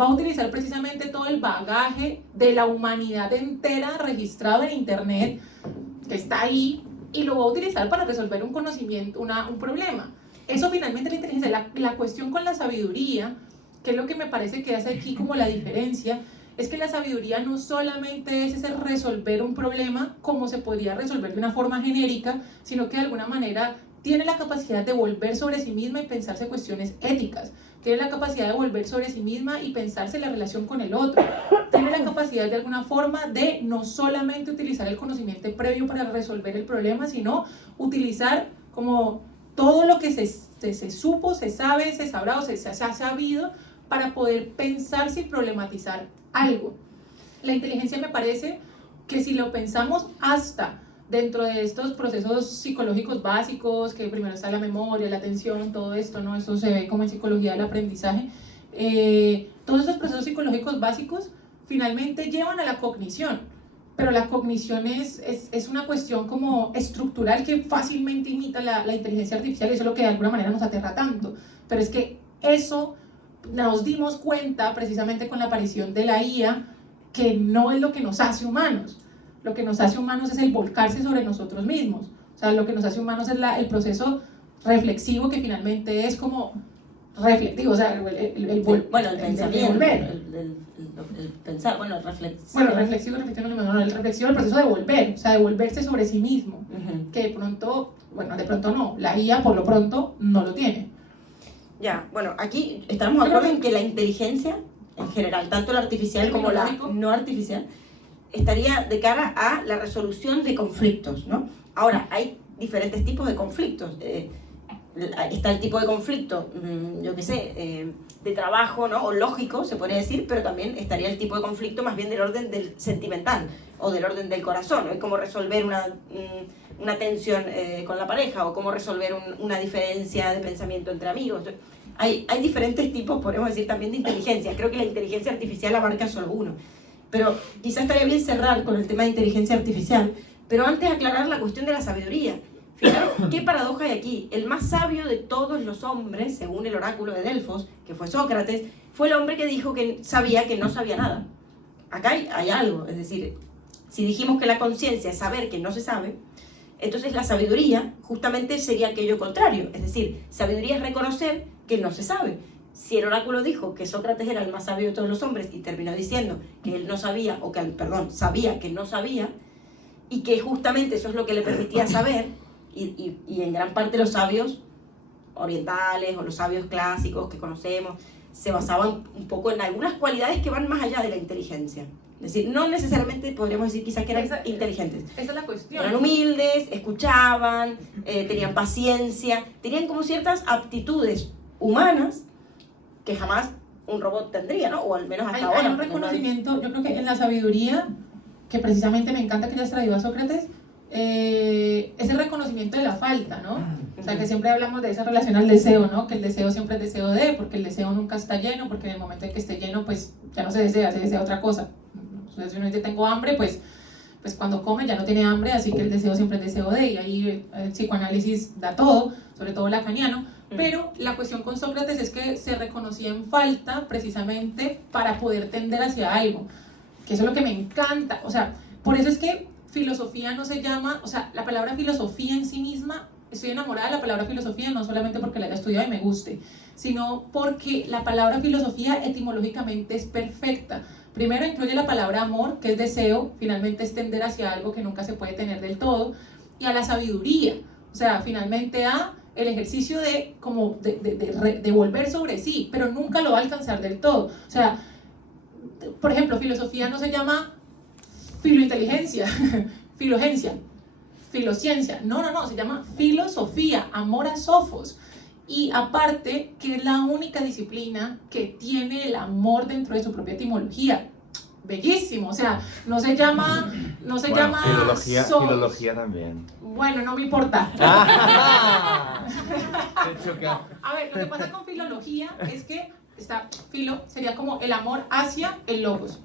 va a utilizar precisamente todo el bagaje de la humanidad entera registrado en internet, que está ahí, y lo va a utilizar para resolver un conocimiento, un problema. Eso finalmente es la inteligencia. La cuestión con la sabiduría, que es lo que me parece que hace aquí como la diferencia, es que la sabiduría no solamente es ese resolver un problema como se podría resolver de una forma genérica, sino que de alguna manera tiene la capacidad de volver sobre sí misma y pensarse cuestiones éticas, tiene la capacidad de volver sobre sí misma y pensarse la relación con el otro, tiene la capacidad de alguna forma de no solamente utilizar el conocimiento previo para resolver el problema, sino utilizar como todo lo que se supo, se sabe, se sabrá o se ha sabido para poder pensarse y problematizar algo. La inteligencia me parece que si lo pensamos hasta dentro de estos procesos psicológicos básicos, que primero está la memoria, la atención, todo esto, ¿no? Eso se ve como en psicología del aprendizaje. Todos estos procesos psicológicos básicos finalmente llevan a la cognición, pero la cognición es una cuestión como estructural que fácilmente imita la inteligencia artificial, y eso es lo que de alguna manera nos aterra tanto, pero es que eso nos dimos cuenta precisamente con la aparición de la IA que no es lo que nos hace humanos. Lo que nos hace humanos es el volcarse sobre nosotros mismos. O sea, lo que nos hace humanos es el proceso reflexivo, que finalmente es como reflectivo, o sea, el pensamiento, el pensar, el reflexivo. Bueno, reflexivo, el reflexivo, el proceso de volver, o sea, de volverse sobre sí mismo, que de pronto no, la IA por lo pronto no lo tiene. Ya, bueno, aquí estamos de acuerdo en que la inteligencia, en general, tanto la artificial como la no artificial, estaría de cara a la resolución de conflictos, ¿no? Ahora, hay diferentes tipos de conflictos. Está el tipo de conflicto, yo qué sé, de trabajo, ¿no? O lógico, se podría decir, pero también estaría el tipo de conflicto más bien del orden del sentimental o del orden del corazón, ¿no? Cómo resolver una tensión con la pareja, o cómo resolver una diferencia de pensamiento entre amigos. Hay diferentes tipos, podemos decir, también de inteligencia. Creo que la inteligencia artificial abarca solo uno. Pero quizás estaría bien cerrar con el tema de inteligencia artificial, pero antes aclarar la cuestión de la sabiduría. Fijaros qué paradoja hay aquí. El más sabio de todos los hombres, según el oráculo de Delfos, que fue Sócrates, fue el hombre que dijo que sabía que no sabía nada. Acá hay algo, es decir, si dijimos que la conciencia es saber que no se sabe, entonces la sabiduría justamente sería aquello contrario, es decir, sabiduría es reconocer que no se sabe. Si el oráculo dijo que Sócrates era el más sabio de todos los hombres y terminó diciendo que él no sabía, sabía que no sabía, y que justamente eso es lo que le permitía saber, y en gran parte los sabios orientales o los sabios clásicos que conocemos se basaban un poco en algunas cualidades que van más allá de la inteligencia. Es decir, no necesariamente podríamos decir quizás que eran inteligentes. Esa es la cuestión. Eran humildes, escuchaban, tenían paciencia, tenían como ciertas aptitudes humanas que jamás un robot tendría, ¿no? O al menos hasta ahora. Hay un reconocimiento, yo creo que en la sabiduría, que precisamente me encanta que hayas traído a Sócrates, es el reconocimiento de la falta, ¿no? O sea, que siempre hablamos de esa relación al deseo, ¿no? Que el deseo siempre es deseo de, porque el deseo nunca está lleno, porque en el momento en que esté lleno, pues ya no se desea otra cosa. Entonces, si uno dice tengo hambre, pues cuando come ya no tiene hambre, así que el deseo siempre es deseo de, y ahí el psicoanálisis da todo, sobre todo lacaniano. Pero la cuestión con Sócrates es que se reconocía en falta precisamente para poder tender hacia algo, que eso es lo que me encanta. O sea, por eso es que filosofía no se llama, o sea, la palabra filosofía en sí misma, estoy enamorada de la palabra filosofía, no solamente porque la haya estudiado y me guste, sino porque la palabra filosofía etimológicamente es perfecta. Primero incluye la palabra amor, que es deseo, finalmente es tender hacia algo que nunca se puede tener del todo, y a la sabiduría, o sea, finalmente a el ejercicio de volver sobre sí, pero nunca lo va a alcanzar del todo. O sea, por ejemplo, filosofía no se llama filointeligencia, filogencia, filociencia, no, se llama filosofía, amor a sofos. Y aparte, que es la única disciplina que tiene el amor dentro de su propia etimología. Bellísimo, o sea, no se llama filología también. Bueno, no me importa. A ver, lo que pasa con filología es que filo sería como el amor hacia el logos.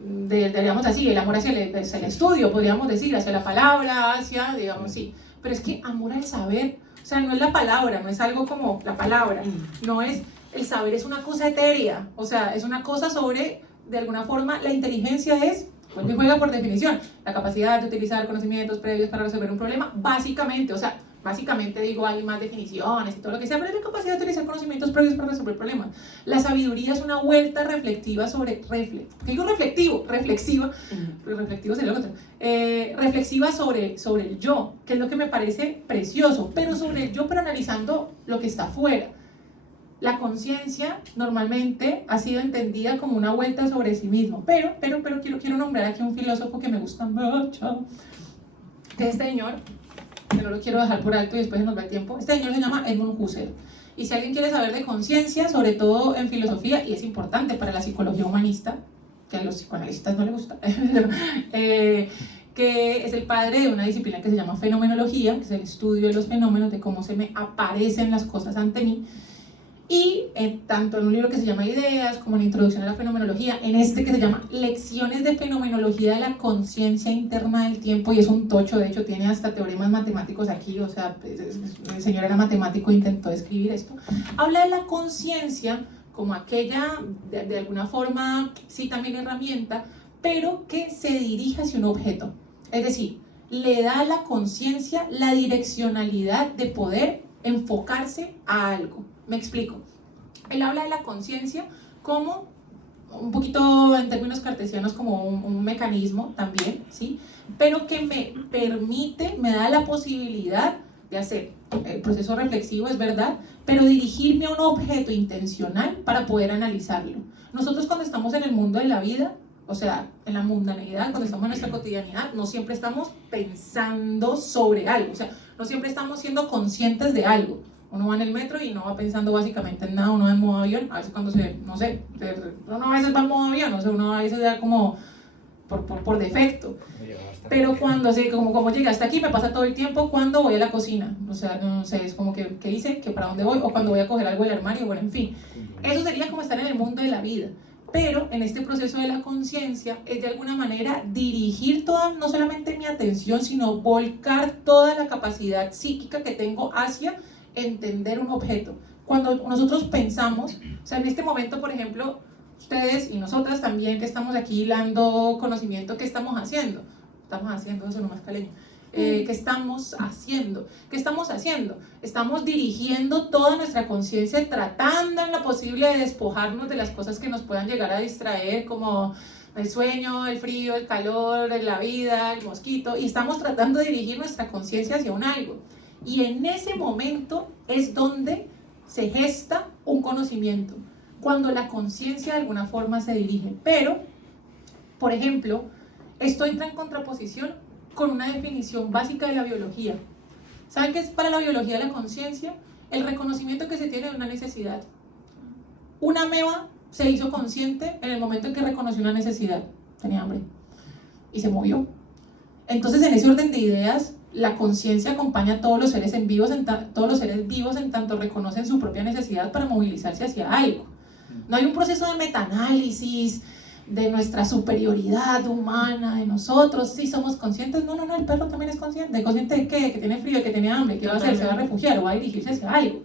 Digamos así, el amor hacia el estudio, podríamos decir, hacia la palabra, digamos, sí. pero es que amor al saber, o sea, no es la palabra, no es algo como la palabra, no es, el saber es una cosa etérea, o sea, es una cosa sobre, de alguna forma, la inteligencia es, pues juega por definición, la capacidad de utilizar conocimientos previos para resolver un problema, básicamente, o sea, básicamente digo, hay más definiciones y todo lo que sea, pero es la capacidad de utilizar conocimientos previos para resolver problemas. La sabiduría es una vuelta reflexiva sobre, digo reflexiva sobre el yo, que es lo que me parece precioso, pero sobre el yo, pero analizando lo que está afuera. La conciencia normalmente ha sido entendida como una vuelta sobre sí mismo, pero quiero nombrar aquí a un filósofo que me gusta mucho, que es este señor, que no lo quiero dejar por alto y después se nos va el tiempo. Este señor se llama Edmund Husserl. Y si alguien quiere saber de conciencia, sobre todo en filosofía, y es importante para la psicología humanista, que a los psicoanalistas no les gusta, que es el padre de una disciplina que se llama fenomenología, que es el estudio de los fenómenos, de cómo se me aparecen las cosas ante mí. Y tanto en un libro que se llama Ideas, como en Introducción a la Fenomenología, en este que se llama Lecciones de Fenomenología de la Conciencia Interna del Tiempo, y es un tocho, de hecho tiene hasta teoremas matemáticos aquí, o sea, el señor era matemático e intentó escribir esto, habla de la conciencia como aquella, de alguna forma, sí también herramienta, pero que se dirige hacia un objeto, es decir, le da a la conciencia la direccionalidad de poder enfocarse a algo. Me explico. Él habla de la conciencia como, un poquito en términos cartesianos, como un mecanismo también, ¿sí? Pero que me permite, me da la posibilidad de hacer el proceso reflexivo, es verdad, pero dirigirme a un objeto intencional para poder analizarlo. Nosotros cuando estamos en el mundo de la vida, o sea, en la mundaneidad, cuando estamos en nuestra cotidianidad, no siempre estamos pensando sobre algo, o sea, no siempre estamos siendo conscientes de algo. Uno va en el metro y no va pensando básicamente en nada, uno va en modo avión, a veces cuando uno a veces va en modo avión, o sea, uno a veces da como por defecto. Pero cuando, como llegué hasta aquí, me pasa todo el tiempo cuando voy a la cocina, o sea, no sé, es como que, ¿qué hice? ¿Qué para dónde voy? O cuando voy a coger algo del armario, bueno, en fin. Eso sería como estar en el mundo de la vida. Pero en este proceso de la conciencia es de alguna manera dirigir toda, no solamente mi atención, sino volcar toda la capacidad psíquica que tengo hacia entender un objeto. Cuando nosotros pensamos, o sea, en este momento, por ejemplo, ustedes y nosotras también que estamos aquí hilando conocimiento, ¿qué estamos haciendo? Estamos haciendo eso nomás caleño. ¿Qué estamos haciendo? ¿Qué estamos haciendo? Estamos dirigiendo toda nuestra conciencia, tratando en lo posible de despojarnos de las cosas que nos puedan llegar a distraer, como el sueño, el frío, el calor, la vida, el mosquito, y estamos tratando de dirigir nuestra conciencia hacia un algo. Y en ese momento es donde se gesta un conocimiento, cuando la conciencia de alguna forma se dirige. Pero, por ejemplo, esto entra en contraposición con una definición básica de la biología. ¿Saben qué es para la biología la conciencia? El reconocimiento que se tiene de una necesidad. Una ameba se hizo consciente en el momento en que reconoció una necesidad. Tenía hambre y se movió. Entonces, en ese orden de ideas, la conciencia acompaña a todos los seres vivos en tanto reconocen su propia necesidad para movilizarse hacia algo. No hay un proceso de metaanálisis de nuestra superioridad humana, de nosotros, sí somos conscientes. No, el perro también es consciente. ¿Consciente de qué? Que tiene frío, que tiene hambre. ¿Qué va a hacer? ¿Se va a refugiar o va a dirigirse hacia algo?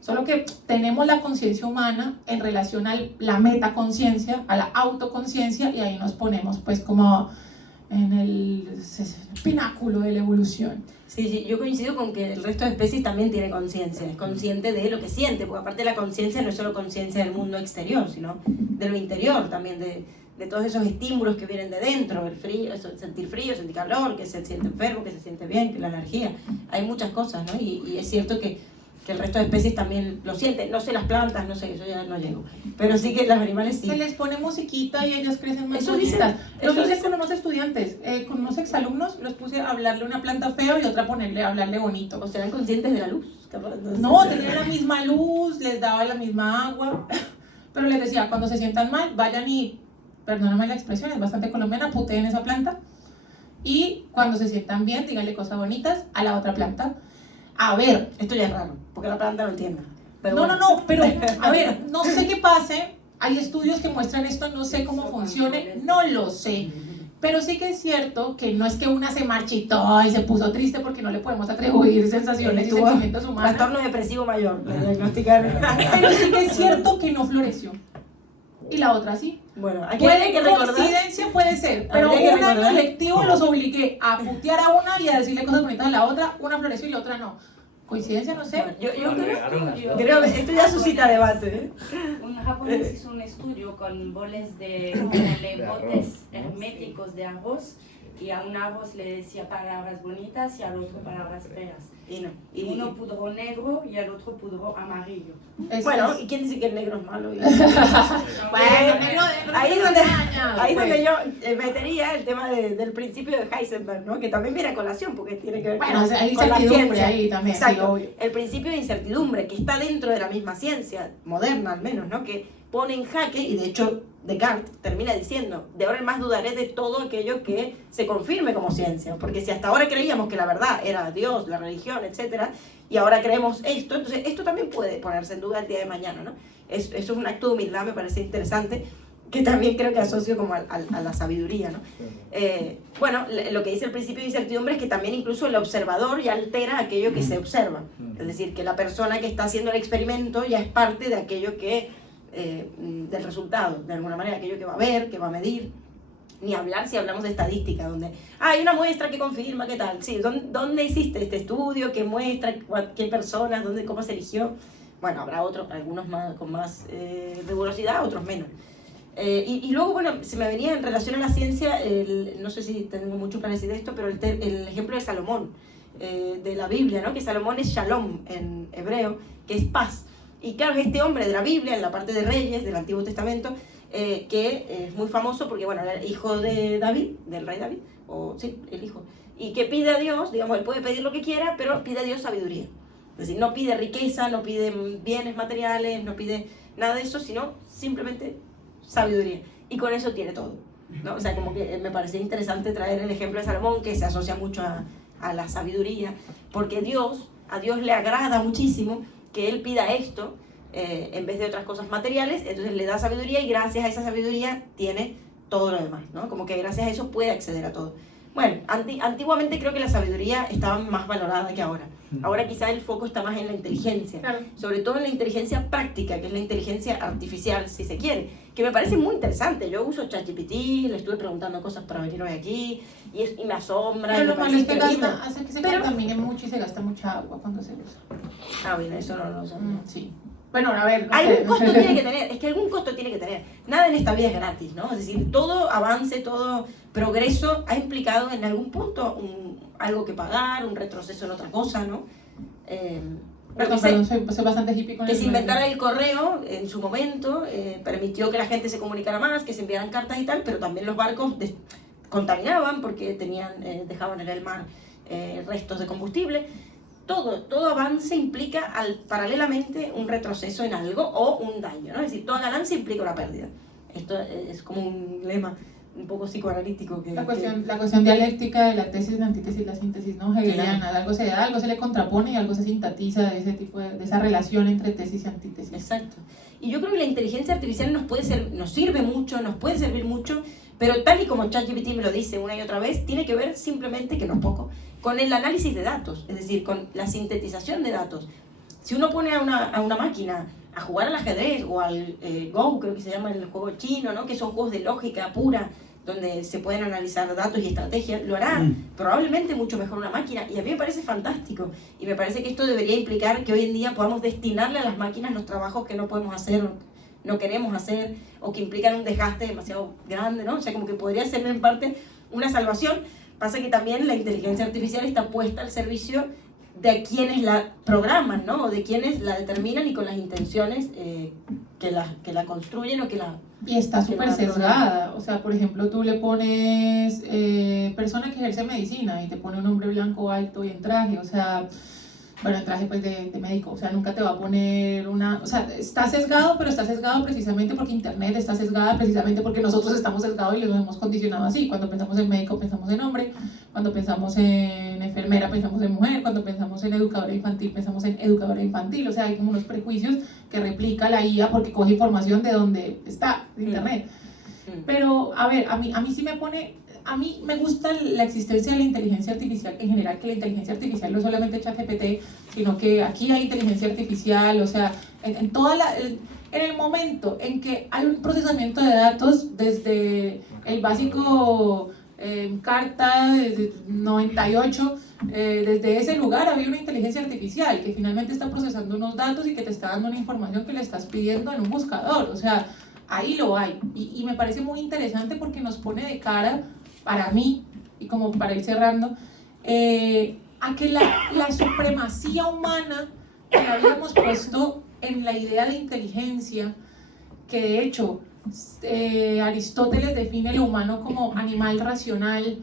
Solo que tenemos la conciencia humana en relación a la metaconciencia, a la autoconciencia, y ahí nos ponemos pues como en el pináculo de la evolución. Sí, yo coincido con que el resto de especies también tiene conciencia, es consciente de lo que siente, porque aparte la conciencia no es solo conciencia del mundo exterior, sino de lo interior también, de todos esos estímulos que vienen de dentro, el frío, sentir calor, que se siente enfermo, que se siente bien, que la energía, hay muchas cosas, ¿no? Y es cierto que el resto de especies también lo sienten, no sé las plantas, no sé, eso ya no llego, pero sí que los animales sí. Se les pone musiquita y ellas crecen más bonitas. Lo hice con unos estudiantes, con unos exalumnos, los puse a hablarle una planta feo y otra hablarle bonito. ¿O serán conscientes de la luz? No, tenían la misma luz, les daba la misma agua, pero les decía, cuando se sientan mal, vayan y, perdóname la expresión, es bastante colombiana, puteen esa planta, y cuando se sientan bien, díganle cosas bonitas a la otra planta. A ver, esto ya es raro, porque la planta no entiende. Pero no, bueno. Pero a ver, no sé qué pase, hay estudios que muestran esto, no sé cómo funcione, no lo sé. Pero sí que es cierto que no es que una se marchitó y se puso triste porque no le podemos atribuir sensaciones y sentimientos humanos. Trastorno depresivo mayor, le diagnosticaron. Pero sí que es cierto que no floreció. Y la otra sí. Bueno, aquí hay que recordar. Coincidencia puede ser, pero un año lectivo los obligué a putear a una y a decirle cosas bonitas a la otra. Una floreció y la otra no. Coincidencia, no sé. Yo creo que esto ya suscita debate. Un japonés hizo un estudio con botes herméticos de arroz y a un arroz le decía palabras bonitas y al otro palabras feas. Y uno pudró negro y al otro pudró amarillo. Bueno, ¿y quién dice que el negro es malo? Bueno, negro ahí es donde yo metería el tema del principio de Heisenberg, ¿no? Que también viene a colación porque tiene que ver con la ciencia. Ahí también. Exacto, sí, el principio de incertidumbre que está dentro de la misma ciencia, moderna al menos, ¿no? Que pone en jaque, y de hecho Descartes termina diciendo, de ahora en más dudaré de todo aquello que se confirme como ciencia, porque si hasta ahora creíamos que la verdad era Dios, la religión, etcétera, y ahora creemos esto, entonces esto también puede ponerse en duda el día de mañana, ¿no? Eso es un acto de humildad, me parece interesante, que también creo que asocio como a la sabiduría, ¿no? Bueno, lo que dice el principio de incertidumbre es que también incluso el observador ya altera aquello que se observa, es decir, que la persona que está haciendo el experimento ya es parte de aquello que del resultado, de alguna manera, aquello que va a ver, que va a medir. Ni hablar si hablamos de estadística, donde hay una muestra que confirma qué tal, sí, ¿dónde hiciste este estudio? ¿Qué muestra? ¿Qué personas? ¿Cómo se eligió? Bueno, habrá otros, algunos más, con más rigurosidad, otros menos. Y luego, bueno, se me venía en relación a la ciencia, no sé si tengo mucho para decir de esto, pero el ejemplo de Salomón, de la Biblia, ¿no? Que Salomón es shalom en hebreo, que es paz. Y claro, este hombre de la Biblia, en la parte de Reyes, del Antiguo Testamento, que es muy famoso porque, bueno, era hijo de David, del rey David, o sí, el hijo, y que pide a Dios, digamos, él puede pedir lo que quiera, pero pide a Dios sabiduría. Es decir, no pide riqueza, no pide bienes materiales, no pide nada de eso, sino simplemente sabiduría. Y con eso tiene todo, ¿no? O sea, como que me parecía interesante traer el ejemplo de Salomón, que se asocia mucho a la sabiduría, porque a Dios le agrada muchísimo que él pida esto en vez de otras cosas materiales, entonces le da sabiduría y gracias a esa sabiduría tiene todo lo demás, ¿no? Como que gracias a eso puede acceder a todo. Bueno, antiguamente creo que la sabiduría estaba más valorada que ahora. Ahora quizá el foco está más en la inteligencia, claro. Sobre todo en la inteligencia práctica, que es la inteligencia artificial, si se quiere, que me parece muy interesante. Yo uso ChatGPT, le estuve preguntando cosas para venir hoy aquí, y me asombra. Pero lo malo es que hace que se contamine mucho y se gasta mucha agua cuando se usa. Ah, bien, eso no lo sabía. Sí. Bueno, a ver, algún costo tiene que tener, es que algún costo tiene que tener. Nada en esta vida es gratis, ¿no? Es decir, todo avance, todo progreso ha implicado en algún punto algo que pagar, un retroceso en otra cosa, ¿no? Perdón, soy bastante hippie con que se inventara el correo en su momento, permitió que la gente se comunicara más, que se enviaran cartas y tal, pero también los barcos contaminaban porque dejaban en el mar restos de combustible. Todo avance implica paralelamente un retroceso en algo o un daño, ¿no? Es decir, toda ganancia implica una pérdida. Esto es como un lema un poco psicoanalítico. La cuestión dialéctica de la tesis, la antítesis, la síntesis, ¿no? Hegeliana, algo se le contrapone y algo se sintetiza de ese tipo de esa relación entre tesis y antítesis. Exacto. Y yo creo que la inteligencia artificial nos sirve mucho, nos puede servir mucho, pero tal y como ChatGPT me lo dice una y otra vez, tiene que ver simplemente, que no es poco, con el análisis de datos, es decir, con la sintetización de datos. Si uno pone a una máquina a jugar al ajedrez o al Go, creo que se llama el juego chino, ¿no? Que son juegos de lógica pura, donde se pueden analizar datos y estrategias, lo hará probablemente mucho mejor una máquina, y a mí me parece fantástico, y me parece que esto debería implicar que hoy en día podamos destinarle a las máquinas los trabajos que no podemos hacer, no queremos hacer, o que implican un desgaste demasiado grande, ¿no? O sea, como que podría ser en parte una salvación. Pasa que también la inteligencia artificial está puesta al servicio de quienes la programan, ¿no? O de quienes la determinan y con las intenciones que la construyen o que la... Y está súper sesgada. O sea, por ejemplo, tú le pones persona que ejerce medicina y te pone un hombre blanco alto y en traje, o sea... Bueno, en traje pues de médico, o sea, nunca te va a poner una... O sea, está sesgado, pero está sesgado precisamente porque Internet está sesgada, precisamente porque nosotros estamos sesgados y los hemos condicionado así. Cuando pensamos en médico pensamos en hombre, cuando pensamos en enfermera pensamos en mujer, cuando pensamos en educadora infantil pensamos en educadora infantil. O sea, hay como unos prejuicios que replica la IA porque coge información de donde está, de Internet. Pero, a ver, a mí sí me pone... a mí me gusta la existencia de la inteligencia artificial en general, que la inteligencia artificial no es solamente ChatGPT, sino que aquí hay inteligencia artificial, o sea, en el momento en que hay un procesamiento de datos desde el básico Carta, desde 98, desde ese lugar había una inteligencia artificial que finalmente está procesando unos datos y que te está dando una información que le estás pidiendo en un buscador, o sea, ahí lo hay, y me parece muy interesante porque nos pone de cara, para mí, y como para ir cerrando, a que la supremacía humana que habíamos puesto en la idea de inteligencia, que de hecho Aristóteles define el humano como animal racional,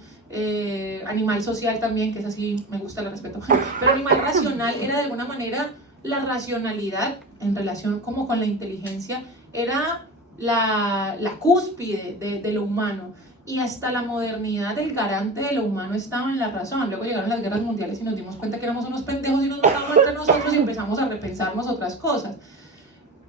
animal social también, que es así, me gusta, lo respeto, pero animal racional era de alguna manera la racionalidad en relación como con la inteligencia, era la cúspide de lo humano, y hasta la modernidad el garante de lo humano estaba en la razón. Luego llegaron las guerras mundiales y nos dimos cuenta que éramos unos pendejos y nos matábamos entre nosotros y empezamos a repensarnos otras cosas.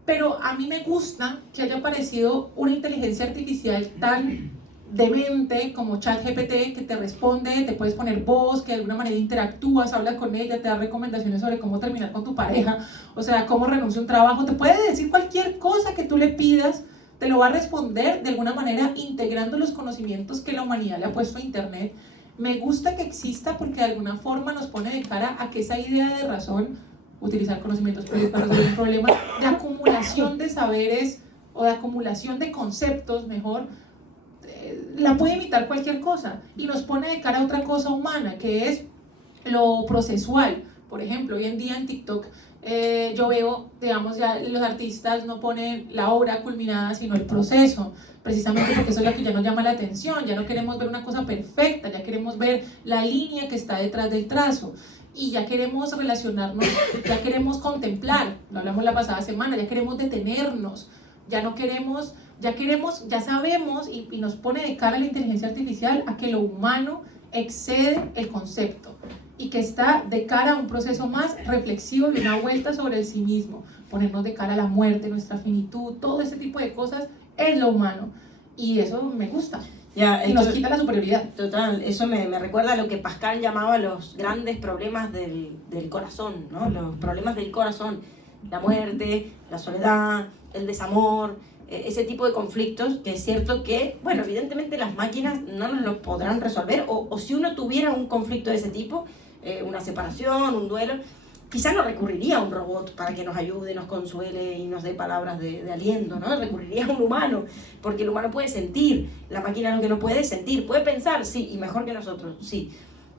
Pero a mí me gusta que haya aparecido una inteligencia artificial tan demente como ChatGPT, que te responde, te puedes poner voz, que de alguna manera interactúas, hablas con ella, te da recomendaciones sobre cómo terminar con tu pareja, o sea, cómo renunciar a un trabajo, te puede decir cualquier cosa que tú le pidas, te lo va a responder de alguna manera integrando los conocimientos que la humanidad le ha puesto a internet. Me gusta que exista porque de alguna forma nos pone de cara a que esa idea de razón, utilizar conocimientos para resolver un problema, de acumulación de saberes o de acumulación de conceptos, mejor, la puede imitar cualquier cosa y nos pone de cara a otra cosa humana, que es lo procesual. Por ejemplo, hoy en día en TikTok yo veo, digamos, ya los artistas no ponen la obra culminada, sino el proceso, precisamente porque eso es lo que ya nos llama la atención. Ya no queremos ver una cosa perfecta, ya queremos ver la línea que está detrás del trazo, y ya queremos relacionarnos, ya queremos contemplar, lo hablamos la pasada semana, ya queremos detenernos, ya no queremos, ya sabemos, y nos pone de cara la inteligencia artificial a que lo humano excede el concepto y que está de cara a un proceso más reflexivo y una vuelta sobre el sí mismo, ponernos de cara a la muerte, nuestra finitud, todo ese tipo de cosas es lo humano, y eso me gusta. Ya, y nos quita la superioridad. Total, eso me recuerda a lo que Pascal llamaba los grandes problemas del corazón, ¿no? Los problemas del corazón, la muerte, la soledad, el desamor, ese tipo de conflictos, que es cierto que, bueno, evidentemente las máquinas no nos los podrán resolver, o si uno tuviera un conflicto de ese tipo, una separación, un duelo, quizás no recurriría a un robot para que nos ayude, nos consuele y nos dé palabras de aliento, ¿no? Recurriría a un humano, porque el humano puede sentir, la máquina lo que no puede es sentir, puede pensar, sí, y mejor que nosotros, sí,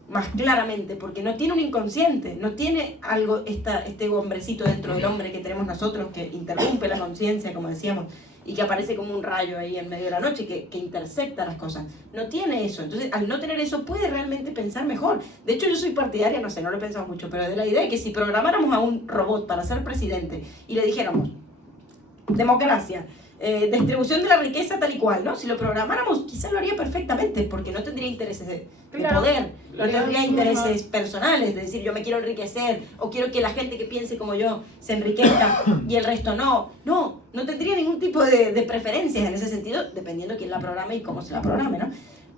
más claramente, porque no tiene un inconsciente, no tiene algo, este hombrecito dentro del hombre que tenemos nosotros, que interrumpe la conciencia, como decíamos, y que aparece como un rayo ahí en medio de la noche, que intercepta las cosas. No tiene eso. Entonces, al no tener eso, puede realmente pensar mejor. De hecho, yo soy partidaria, no sé, no lo he pensado mucho, pero de la idea de que si programáramos a un robot para ser presidente y le dijéramos, democracia, distribución de la riqueza tal y cual, ¿no? Si lo programáramos, quizás lo haría perfectamente, porque no tendría intereses de poder, no tendría intereses personales, de decir, yo me quiero enriquecer, o quiero que la gente que piense como yo se enriquezca y el resto no. No tendría ningún tipo de preferencias en ese sentido, dependiendo quién la programe y cómo se la programe, ¿no?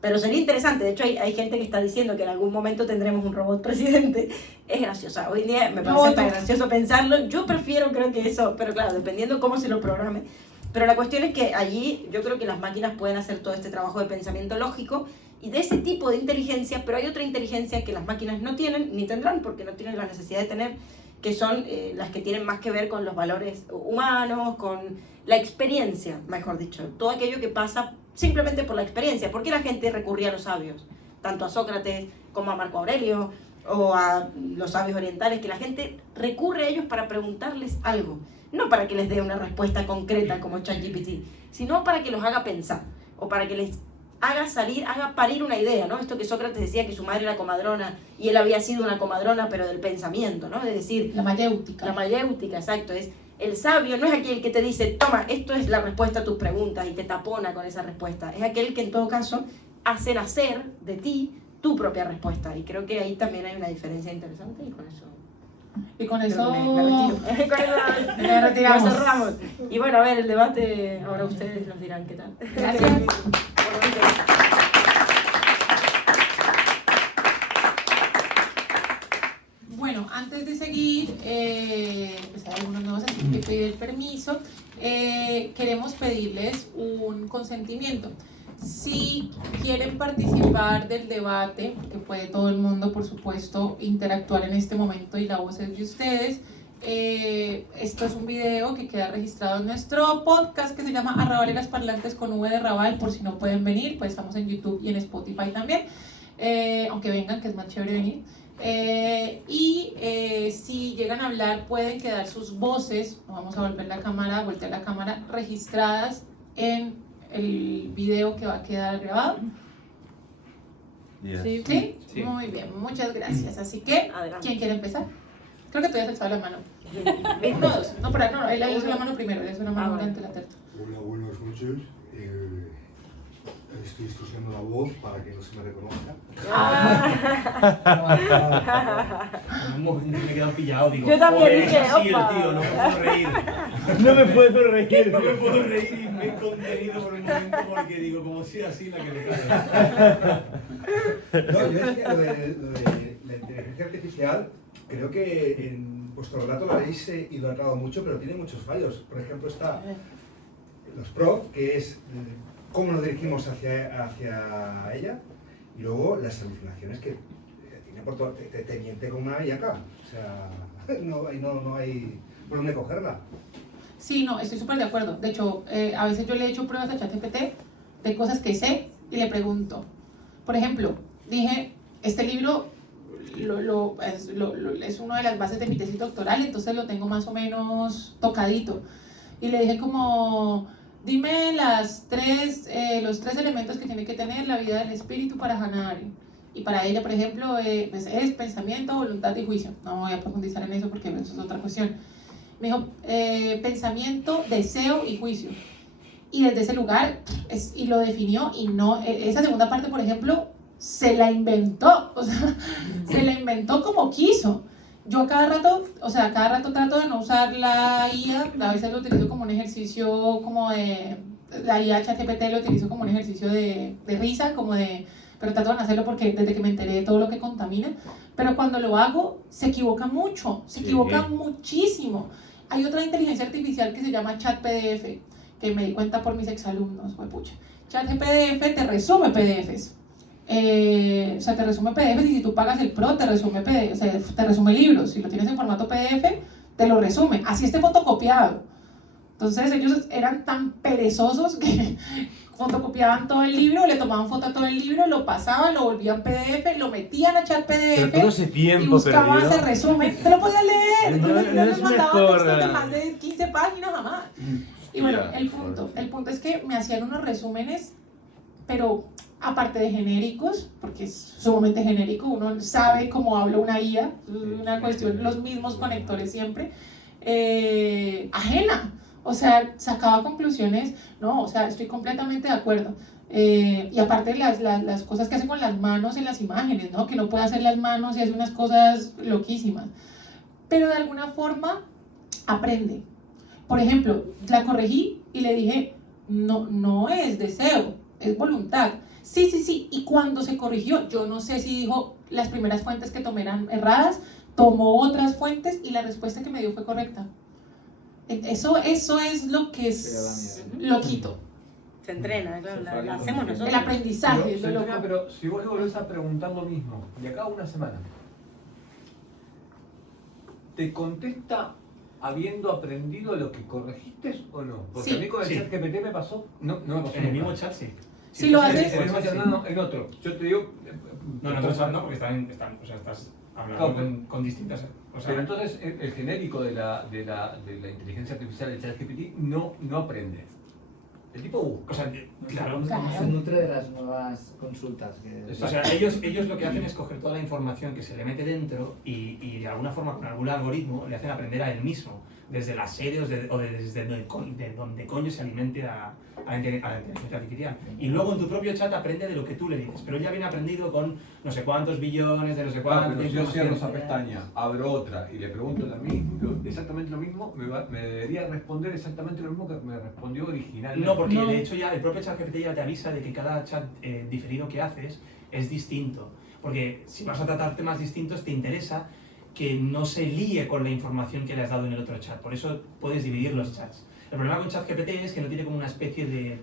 Pero sería interesante. De hecho, hay gente que está diciendo que en algún momento tendremos un robot presidente. Es graciosa. Hoy en día me parece tan gracioso pensarlo. Yo prefiero, creo que eso, pero claro, dependiendo cómo se lo programe. Pero la cuestión es que allí yo creo que las máquinas pueden hacer todo este trabajo de pensamiento lógico y de ese tipo de inteligencia, pero hay otra inteligencia que las máquinas no tienen ni tendrán porque no tienen la necesidad de tener, que son las que tienen más que ver con los valores humanos, con la experiencia, mejor dicho, todo aquello que pasa simplemente por la experiencia. ¿Por qué la gente recurría a los sabios? Tanto a Sócrates como a Marco Aurelio o a los sabios orientales, que la gente recurre a ellos para preguntarles algo, no para que les dé una respuesta concreta como ChatGPT, sino para que los haga pensar o para que les haga parir una idea, ¿no? Esto que Sócrates decía, que su madre era comadrona y él había sido una comadrona, pero del pensamiento, ¿no? Es decir, la mayéutica. La mayéutica, exacto. El sabio no es aquel que te dice, toma, esto es la respuesta a tus preguntas y te tapona con esa respuesta. Es aquel que en todo caso hace nacer de ti tu propia respuesta. Y creo que ahí también hay una diferencia interesante y con eso... Y con eso me retiro. me retiramos. Nos cerramos. Y bueno, a ver, el debate, ahora ustedes nos dirán qué tal. Gracias. pues hay algunos nuevos, así que pedir el permiso. Queremos pedirles un consentimiento. Si quieren participar del debate, porque puede todo el mundo, por supuesto, interactuar en este momento y la voz es de ustedes, esto es un video que queda registrado en nuestro podcast que se llama Arrabaleras Parlantes con V de Raval, por si no pueden venir, pues estamos en YouTube y en Spotify también, aunque vengan, que es más chévere venir. Si llegan a hablar pueden quedar sus voces, vamos a voltear la cámara, registradas en el video que va a quedar grabado. Yes. ¿Sí? Sí. Muy bien, muchas gracias. Así que, Adelante. ¿quién quiere empezar? Creo que tú ya has alzado la mano. Todos. No, él hizo la mano primero, él hizo la mano durante la tertulia. Hola, buenas noches. Estoy distorsionando la voz para que no se me reconozca. En un momento me he quedado pillado, digo, Yo también joder, dije, es así el opa. tío, no me puedo reír. No me puedo reír. No me puedo reír y me he contenido por un momento porque digo, como si así la que me cae. No, yo decía lo de la inteligencia artificial, creo que en vuestro relato lo habéis idolatrado mucho, pero tiene muchos fallos. Por ejemplo, está los prof, que es cómo nos dirigimos hacia ella, y luego las alucinaciones que tiene por todo, te miente con una y acá. O sea, no hay por dónde cogerla. Sí, no, estoy súper de acuerdo. De hecho, a veces yo le he hecho pruebas a ChatGPT de cosas que sé y le pregunto. Por ejemplo, dije, este libro es una de las bases de mi tesis doctoral, entonces lo tengo más o menos tocadito. Y le dije como, dime los tres elementos que tiene que tener la vida del espíritu para Hannah Arendt. Y para ella, por ejemplo, pues es pensamiento, voluntad y juicio. No voy a profundizar en eso porque eso es otra cuestión. Me dijo, pensamiento, deseo y juicio. Y desde ese lugar, y lo definió, y no, esa segunda parte, por ejemplo, se la inventó, o sea, se la inventó como quiso. Yo cada rato trato de no usar la IA, a veces lo utilizo como un ejercicio, como de, la IA ChatGPT lo utilizo como un ejercicio de risa, pero trato de no hacerlo porque desde que me enteré de todo lo que contamina, pero cuando lo hago, se equivoca mucho, se equivoca muchísimo. Hay otra inteligencia artificial que se llama ChatPDF, que me di cuenta por mis exalumnos, pucha. ChatGPT te resume PDFs. Te resume PDFs, y si tú pagas el Pro, te resume PDF, te resume libros. Si lo tienes en formato PDF, te lo resume. Así esté fotocopiado. Entonces ellos eran tan perezosos que fotocopiaban todo el libro, le tomaban foto a todo el libro, lo pasaban, lo volvían PDF, lo metían a ChatPDF. Pero todo ese tiempo y buscaban perdido. ese resumen. Te lo podías leer. No, Yo no les es mandaba mejor, textos de más de 15 páginas jamás. Y bueno, el punto es que me hacían unos resúmenes, pero aparte de genéricos, porque es sumamente genérico, uno sabe cómo habla una IA, una cuestión, los mismos conectores siempre, ajena. O sea, sacaba conclusiones, no, o sea, estoy completamente de acuerdo. Y aparte las cosas que hace con las manos en las imágenes, ¿no? Que no puede hacer las manos y hace unas cosas loquísimas. Pero de alguna forma aprende. Por ejemplo, la corregí y le dije, no es deseo, es voluntad. Sí, y cuando se corrigió, yo no sé si dijo las primeras fuentes que tomé eran erradas, tomó otras fuentes y la respuesta que me dio fue correcta. Eso es lo que es loquito. Se entrena, claro, la hacemos nosotros. El aprendizaje es lo loco. Pero si vos le volvés a preguntar lo mismo, de acá a una semana, ¿te contesta habiendo aprendido lo que corregiste o no? Porque Sí. a mí con el chat GPT me pasó, no me pasó En el nunca. mismo chat, sí. Si lo En haces, el mismo chat, no, en otro. Yo te digo... No, porque estás hablando con distintas... Pero entonces el genérico de la inteligencia artificial del ChatGPT no aprende. El tipo busca. O sea, claro. Se nutre de las nuevas consultas. O sea, ellos lo que hacen es coger toda la información que se le mete dentro y de alguna forma, con algún algoritmo, le hacen aprender a él mismo, desde la serie o desde donde coño se alimente a la inteligencia artificial. Y luego en tu propio chat aprende de lo que tú le dices, pero ya viene aprendido con no sé cuántos billones de no sé cuántos. Pero si yo cierro esa pestaña, abro otra y le pregunto exactamente lo mismo, me debería responder exactamente lo mismo que me respondió originalmente. No, porque de hecho ya el propio ChatGPT ya te avisa de que cada chat diferido que haces es distinto. Porque si vas a tratar temas distintos te interesa que no se líe con la información que le has dado en el otro chat. Por eso puedes dividir los chats. El problema con ChatGPT es que no tiene como una especie de...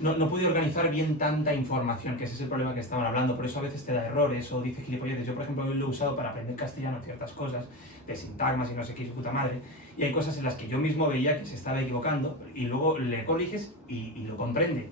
No puede organizar bien tanta información, que ese es el problema que estaban hablando. Por eso a veces te da errores o dice gilipolleces. Yo, por ejemplo, hoy lo he usado para aprender castellano ciertas cosas, de sintagmas y no sé qué, su puta madre. Y hay cosas en las que yo mismo veía que se estaba equivocando y luego le corriges y lo comprende.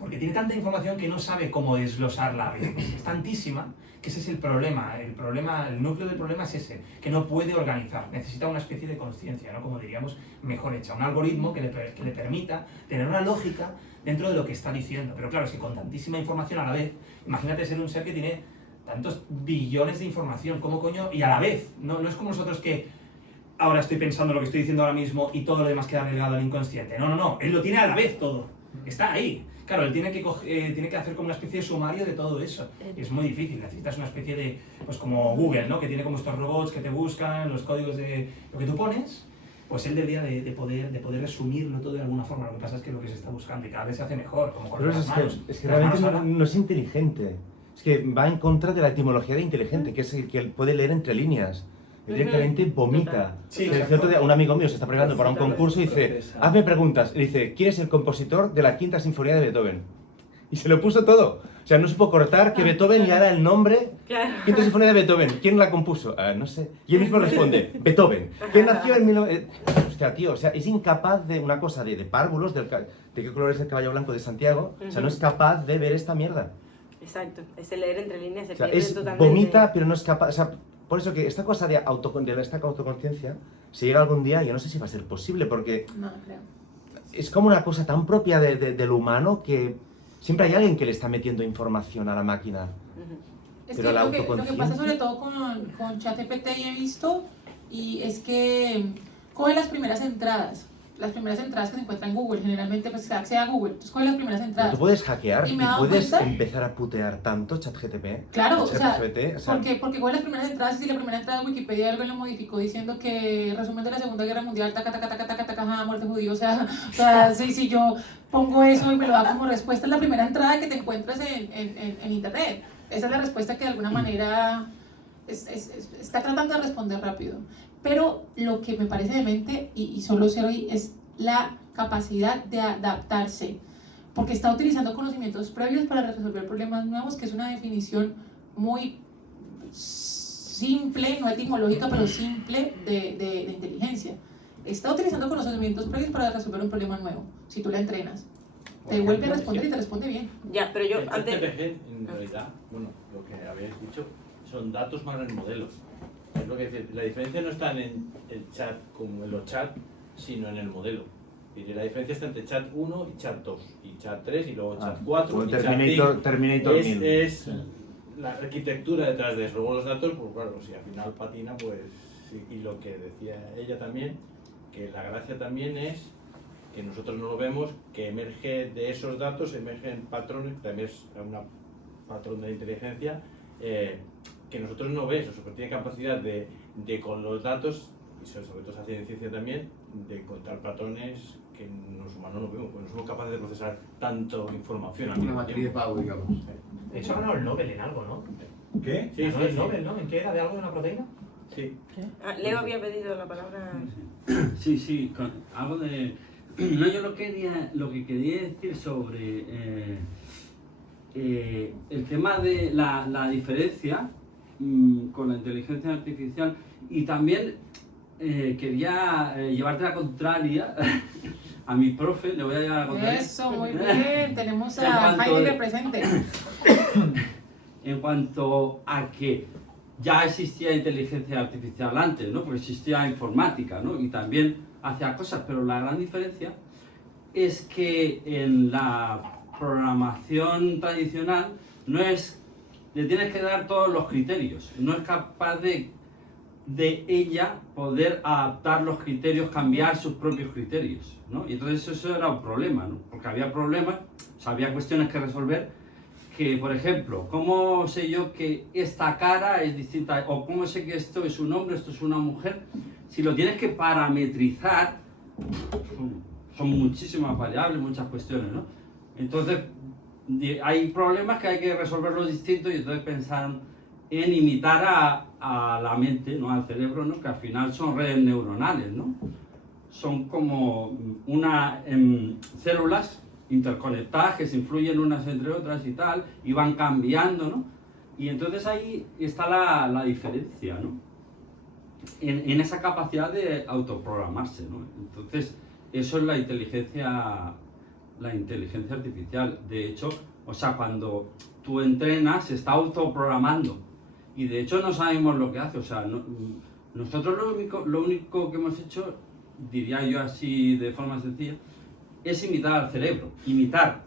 Porque tiene tanta información que no sabe cómo desglosarla a veces. Es tantísima que ese es el problema. El núcleo del problema es ese, que no puede organizar. Necesita una especie de consciencia, ¿no? Como diríamos, mejor hecha. Un algoritmo que le permita tener una lógica dentro de lo que está diciendo. Pero claro, es que con tantísima información a la vez, imagínate ser un ser que tiene tantos billones de información, ¿cómo coño? Y a la vez, no es como nosotros que ahora estoy pensando lo que estoy diciendo ahora mismo y todo lo demás queda relegado al inconsciente. No, él lo tiene a la vez todo. Está ahí. Claro, él tiene que hacer como una especie de sumario de todo eso. Y es muy difícil, necesitas una especie de, pues como Google, ¿no? Que tiene como estos robots que te buscan, los códigos de lo que tú pones. Pues él debería de poder resumirlo todo de alguna forma. Lo que pasa es que lo que se está buscando y cada vez se hace mejor, como con las manos. Es que realmente no es inteligente. Es que va en contra de la etimología de inteligente, que es el que puede leer entre líneas. Directamente vomita. Sí, un amigo mío se está preparando para un concurso y dice, hazme preguntas. Y dice, ¿quién es el compositor de la Quinta Sinfonía de Beethoven? Y se lo puso todo. O sea, no supo cortar que Beethoven ya era el nombre. Quinta Sinfonía de Beethoven. ¿Quién la compuso? No sé. Y él mismo responde, Beethoven. ¿Quién nació en 19... Hostia, tío, o sea, es incapaz de una cosa de párvulos, de qué color es el caballo blanco de Santiago. O sea, no es capaz de ver esta mierda. Exacto. Ese leer entre líneas se O sea, pierde totalmente. vomita, pero no es capaz... O sea, por eso que esta cosa de esta autoconciencia, si llega algún día, yo no sé si va a ser posible, porque No, creo. es como una cosa tan propia del humano que siempre hay alguien que le está metiendo información a la máquina. Es Pero que la lo que autoconciencia... pasa sobre todo con ChatGPT y he visto, y es que coge las primeras entradas que se encuentran en Google, generalmente pues se accede a Google, entonces coge las primeras Pero entradas. tú puedes hackear Y y me he dado puedes cuenta- empezar a putear tanto ChatGPT. Claro, o sea, ChatGPT, porque coge las primeras entradas y si la primera entrada de Wikipedia algo lo modificó diciendo que resumen de la Segunda Guerra Mundial, taca, muerte judío, o sea, si yo pongo eso y me lo da como respuesta, es la primera entrada que te encuentras en internet. Esa es la respuesta que de alguna manera está tratando de responder rápido. Pero lo que me parece demente, y solo sé hoy, es la capacidad de adaptarse, porque está utilizando conocimientos previos para resolver problemas nuevos, que es una definición muy simple, no etimológica, pero simple de inteligencia. Está utilizando conocimientos previos para resolver un problema nuevo, si tú la entrenas. Te vuelve a responder y te responde bien. Ya, pero yo El antes... ChatGPT, en realidad, bueno, lo que habéis dicho, son datos más en modelos. Es lo que decir, la diferencia no está en el chat como en los chats, sino en el modelo. Y la diferencia está entre chat 1 y chat 2, y chat 3 y luego chat 4 como y chat Terminator 1000. es la arquitectura detrás de eso. Luego los datos, pues claro, si al final patina, pues sí. Y lo que decía ella también, que la gracia también es que nosotros no lo vemos, que emerge de esos datos, emergen patrones, que también es un patrón de inteligencia, que nosotros no ves, o sea, que tiene capacidad de con los datos, y sobre todo se hace en ciencia también, de encontrar patrones que los humanos no vemos, porque no somos capaces de procesar tanto información. Una matriz de Pau, digamos. De hecho, ha ganado el Nobel en algo, ¿no? ¿Qué? Sí, Ganó el Nobel, ¿no? ¿En qué era? ¿De algo de una proteína? Sí. Leo había pedido la palabra... Sí, algo de... No, yo lo que quería decir sobre el tema de la diferencia con la inteligencia artificial, y también quería llevarte la contraria a mi profe, le voy a llevar la contraria. Eso, muy bien, tenemos a Jaime de presente. En cuanto a que ya existía inteligencia artificial antes, ¿no? Porque existía informática, ¿no? Y también hacía cosas, pero la gran diferencia es que en la programación tradicional le tienes que dar todos los criterios, no es capaz de ella poder adaptar los criterios, cambiar sus propios criterios, ¿no? Y entonces eso era un problema, ¿no? Porque había problemas, o sea, había cuestiones que resolver, que por ejemplo, ¿cómo sé yo que esta cara es distinta? O ¿cómo sé que esto es un hombre, esto es una mujer? Si lo tienes que parametrizar, son muchísimas variables, muchas cuestiones, ¿no? Entonces, hay problemas que hay que resolverlos distintos, y entonces pensaron en imitar a la mente, ¿no? Al cerebro, ¿no? Que al final son redes neuronales, ¿no? Son como células interconectadas que se influyen unas entre otras y tal, y van cambiando, ¿no? Y entonces ahí está la diferencia, ¿no? En esa capacidad de autoprogramarse, ¿no? Entonces, eso es la inteligencia artificial. De hecho, o sea, cuando tú entrenas, se está autoprogramando. Y de hecho no sabemos lo que hace. O sea, nosotros lo único que hemos hecho, diría yo así de forma sencilla, es imitar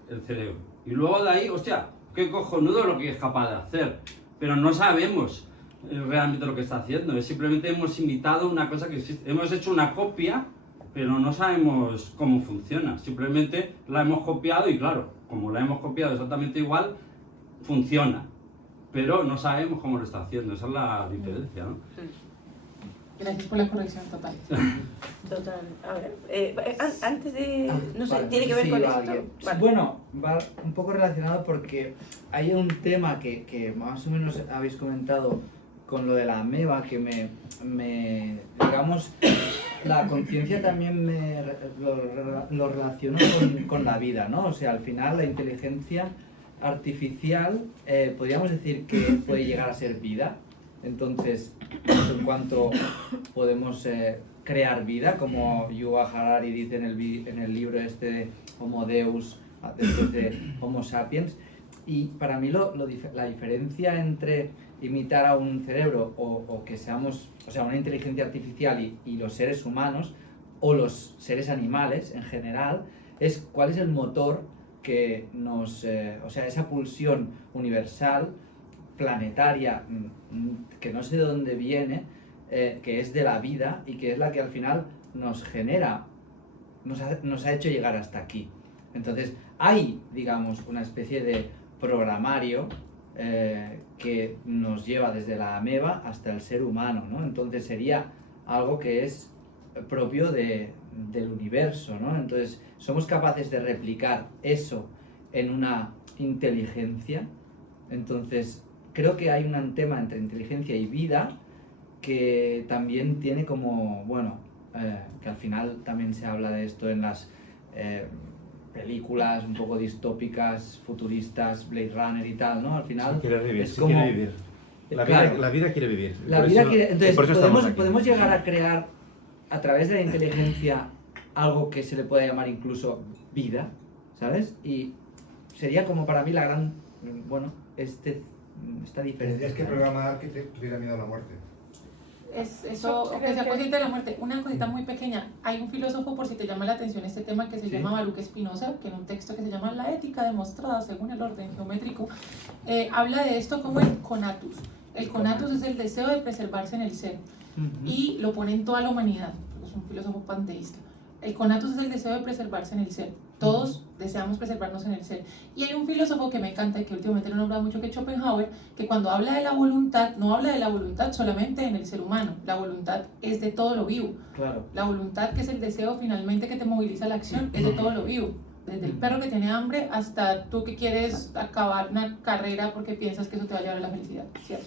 el cerebro. Y luego de ahí, hostia, qué cojonudo lo que es capaz de hacer. Pero no sabemos realmente lo que está haciendo. Es simplemente hemos imitado una cosa que existe. Hemos hecho una copia, pero no sabemos cómo funciona. Simplemente la hemos copiado y claro, como la hemos copiado exactamente igual, funciona. Pero no sabemos cómo lo está haciendo. Esa es la diferencia, ¿no? Gracias por la corrección total. Total. A ver, antes de... No sé, ¿tiene que ver con esto? Vale. Bueno, va un poco relacionado porque hay un tema que más o menos habéis comentado con lo de la ameba, que digamos, la conciencia también lo relaciono con la vida, ¿no? O sea, al final la inteligencia artificial, podríamos decir que puede llegar a ser vida. Entonces, en cuanto podemos crear vida, como Yuval Harari dice en el libro este Homo Deus, después de Homo Sapiens, y para mí la diferencia entre imitar a un cerebro o que seamos, o sea, una inteligencia artificial y los seres humanos o los seres animales en general, es cuál es el motor que nos, o sea, esa pulsión universal, planetaria, que no sé de dónde viene, que es de la vida y que es la que al final nos genera, nos ha hecho llegar hasta aquí. Entonces hay, digamos, una especie de programario que nos lleva desde la ameba hasta el ser humano, ¿no? Entonces sería algo que es propio del universo, ¿no? Entonces somos capaces de replicar eso en una inteligencia. Entonces creo que hay un tema entre inteligencia y vida que también tiene como, bueno, que al final también se habla de esto en las películas un poco distópicas, futuristas, Blade Runner y tal, ¿no? Al final quiere vivir, es como... quiere vivir. La vida quiere vivir. Entonces podemos llegar a crear a través de la inteligencia algo que se le puede llamar incluso vida, ¿sabes? Y sería como para mí la gran, bueno, esta diferencia. Tendrías que programar que te tuviera miedo a la muerte. Eso, que sea consciente de la muerte. Una cosita muy pequeña. Hay un filósofo, por si te llama la atención este tema, que se llama Baruch Spinoza, que en un texto que se llama La ética demostrada según el orden geométrico, habla de esto como el conatus. El conatus es el deseo de preservarse en el ser. Y lo pone en toda la humanidad. Es un filósofo panteísta. El conatus es el deseo de preservarse en el ser. Todos deseamos preservarnos en el ser. Y hay un filósofo que me encanta y que últimamente lo he nombrado mucho, que es Schopenhauer, que cuando habla de la voluntad, no habla de la voluntad solamente en el ser humano. La voluntad es de todo lo vivo. Claro. La voluntad, que es el deseo finalmente que te moviliza a la acción, es de todo lo vivo. Desde el perro que tiene hambre hasta tú que quieres acabar una carrera porque piensas que eso te va a llevar a la felicidad, ¿cierto?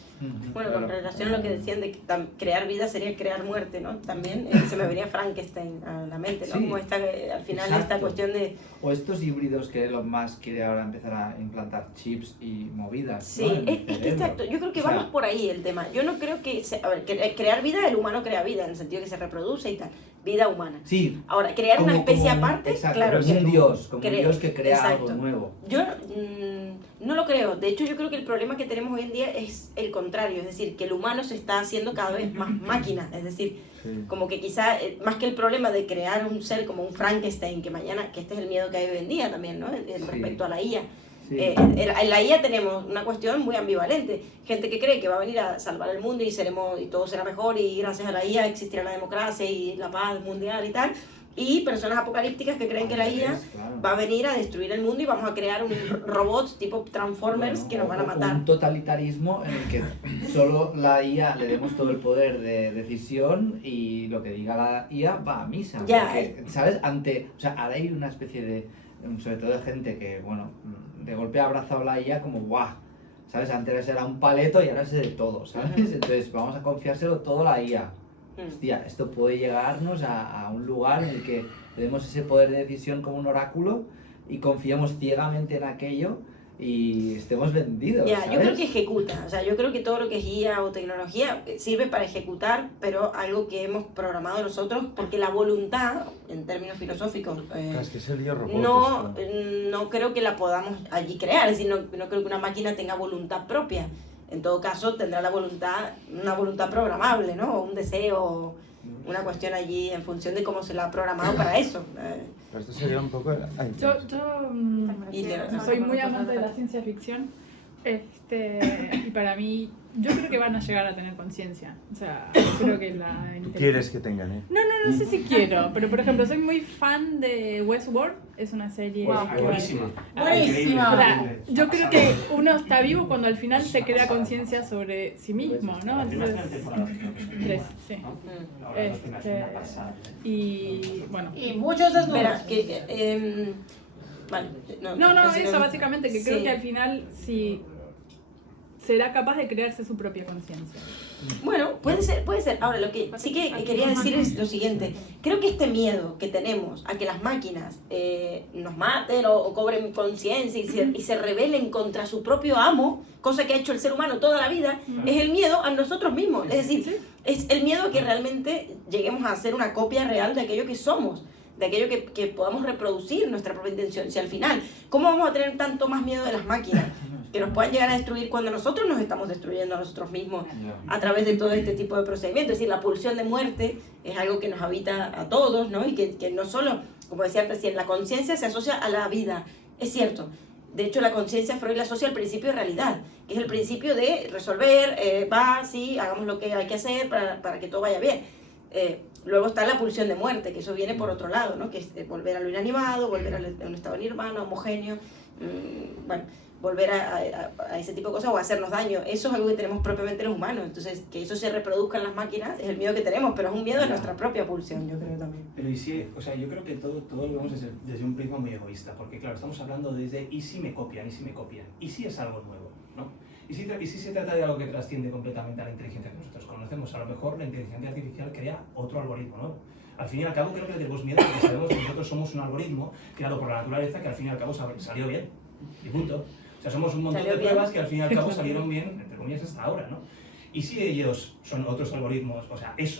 Bueno, con relación a lo que decían de que crear vida sería crear muerte, ¿no? También se me venía Frankenstein a la mente, ¿no? Sí, como al final exacto. esta cuestión de... O estos híbridos que Elon Musk quiere ahora empezar a implantar chips y movidas. Sí, ¿no? es que exacto, yo creo que vamos por ahí el tema. Yo no creo que... A ver, crear vida, el humano crea vida, en el sentido que se reproduce y tal. Vida humana. Sí. Ahora, crear una especie aparte, exacto, claro. Es un dios, como un dios que crea exacto. algo nuevo. Yo no lo creo. De hecho, yo creo que el problema que tenemos hoy en día es el contrario. Es decir, que el humano se está haciendo cada vez más máquina. Es decir, como que quizá, más que el problema de crear un ser como un Frankenstein, que mañana, que este es el miedo que hay hoy en día también, ¿no? Respecto a la IA. Sí. En la IA tenemos una cuestión muy ambivalente. Gente que cree que va a venir a salvar el mundo y todo será mejor y gracias a la IA existirá la democracia y la paz mundial y tal. Y personas apocalípticas que creen que la IA va a venir a destruir el mundo y vamos a crear un robots tipo Transformers que nos van a matar. Un totalitarismo en el que solo la IA le demos todo el poder de decisión y lo que diga la IA va a misa. Ya, porque, ¿sabes? O sea, ahora hay una especie de, sobre todo de gente que, bueno, de golpe ha abrazado la IA como ¡guau! ¿sabes? Antes era un paleto y ahora sé de todo, ¿sabes? Entonces vamos a confiárselo todo a la IA. Hostia, esto puede llegarnos a un lugar en el que tenemos ese poder de decisión como un oráculo y confiemos ciegamente en aquello y estemos vendidos. Ya, ¿sabes? yo creo que ejecuta, o sea, yo creo que todo lo que es IA o tecnología sirve para ejecutar, pero algo que hemos programado nosotros, porque la voluntad, en términos filosóficos, es que es el dios robot, no creo que la podamos allí crear, es decir, no creo que una máquina tenga voluntad propia. En todo caso, tendrá una voluntad programable, ¿no? O un deseo, una cuestión allí en función de cómo se la ha programado para eso. Pero esto sería un poco... Yo soy muy amante de la ciencia ficción y para mí, yo creo que van a llegar a tener conciencia. O sea, creo que la... ¿Tú quieres que tengan, No sé si quiero, pero por ejemplo, soy muy fan de Westworld. Es una serie... Buenísima. Buenísima. O sea, yo creo que uno está vivo cuando al final se crea conciencia sobre sí mismo, ¿no? Entonces, 3, sí. Y bueno. Y muchos desnudos. Vale. No, eso básicamente, que creo que al final sí será capaz de crearse su propia conciencia. Bueno, puede ser. Ahora, lo que sí que quería decir es lo siguiente. Creo que este miedo que tenemos a que las máquinas nos maten o cobren conciencia y se rebelen contra su propio amo, cosa que ha hecho el ser humano toda la vida, es el miedo a nosotros mismos. Es decir, es el miedo a que realmente lleguemos a ser una copia real de aquello que somos, de aquello que podamos reproducir nuestra propia intención. Si al final, ¿cómo vamos a tener tanto más miedo de las máquinas? Que nos puedan llegar a destruir cuando nosotros nos estamos destruyendo a nosotros mismos a través de todo este tipo de procedimientos. Es decir, la pulsión de muerte es algo que nos habita a todos, ¿no? Y que no solo, como decía recién, la conciencia se asocia a la vida. Es cierto. De hecho, la conciencia Freud la asocia al principio de realidad, que es el principio de resolver, sí, hagamos lo que hay que hacer para que todo vaya bien. Luego está la pulsión de muerte, que eso viene por otro lado, ¿no? Que es volver a lo inanimado, volver a un estado nirvana, homogéneo, volver a ese tipo de cosas o hacernos daño. Eso es algo que tenemos propiamente los humanos. Entonces, que eso se reproduzca en las máquinas es el miedo que tenemos, pero es un miedo de nuestra propia pulsión, yo creo también. Pero y si, o sea, yo creo que todo lo vemos desde un prisma muy egoísta, porque claro, estamos hablando desde ¿y si me copian? ¿Y si es algo nuevo? ¿No? ¿Y si se trata de algo que trasciende completamente a la inteligencia que nosotros conocemos? A lo mejor la inteligencia artificial crea otro algoritmo nuevo. Al fin y al cabo creo que tenemos miedo porque sabemos que nosotros somos un algoritmo creado por la naturaleza que al fin y al cabo salió bien. Y punto. O sea, somos un montón de pruebas que al fin y al cabo salieron bien, entre comillas, hasta ahora, ¿no? Y si ellos son otros algoritmos, o sea, es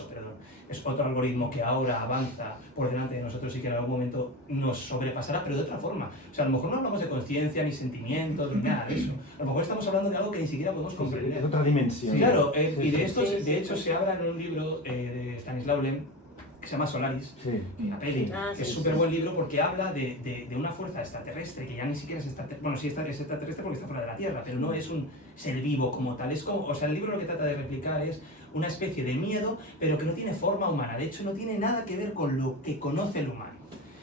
otro algoritmo que ahora avanza por delante de nosotros y que en algún momento nos sobrepasará, pero de otra forma. O sea, a lo mejor no hablamos de conciencia, ni sentimientos, ni nada de eso. A lo mejor estamos hablando de algo que ni siquiera podemos comprender. Es otra dimensión. Sí, claro, y de hecho se habla en un libro de Stanislaw Lem, que se llama Solaris, la peli, que es súper buen libro porque habla de una fuerza extraterrestre que ya ni siquiera es extraterrestre, bueno, sí es extraterrestre porque está fuera de la Tierra, pero no es un ser vivo como tal, es como, o sea, el libro lo que trata de replicar es una especie de miedo, pero que no tiene forma humana, de hecho no tiene nada que ver con lo que conoce el humano.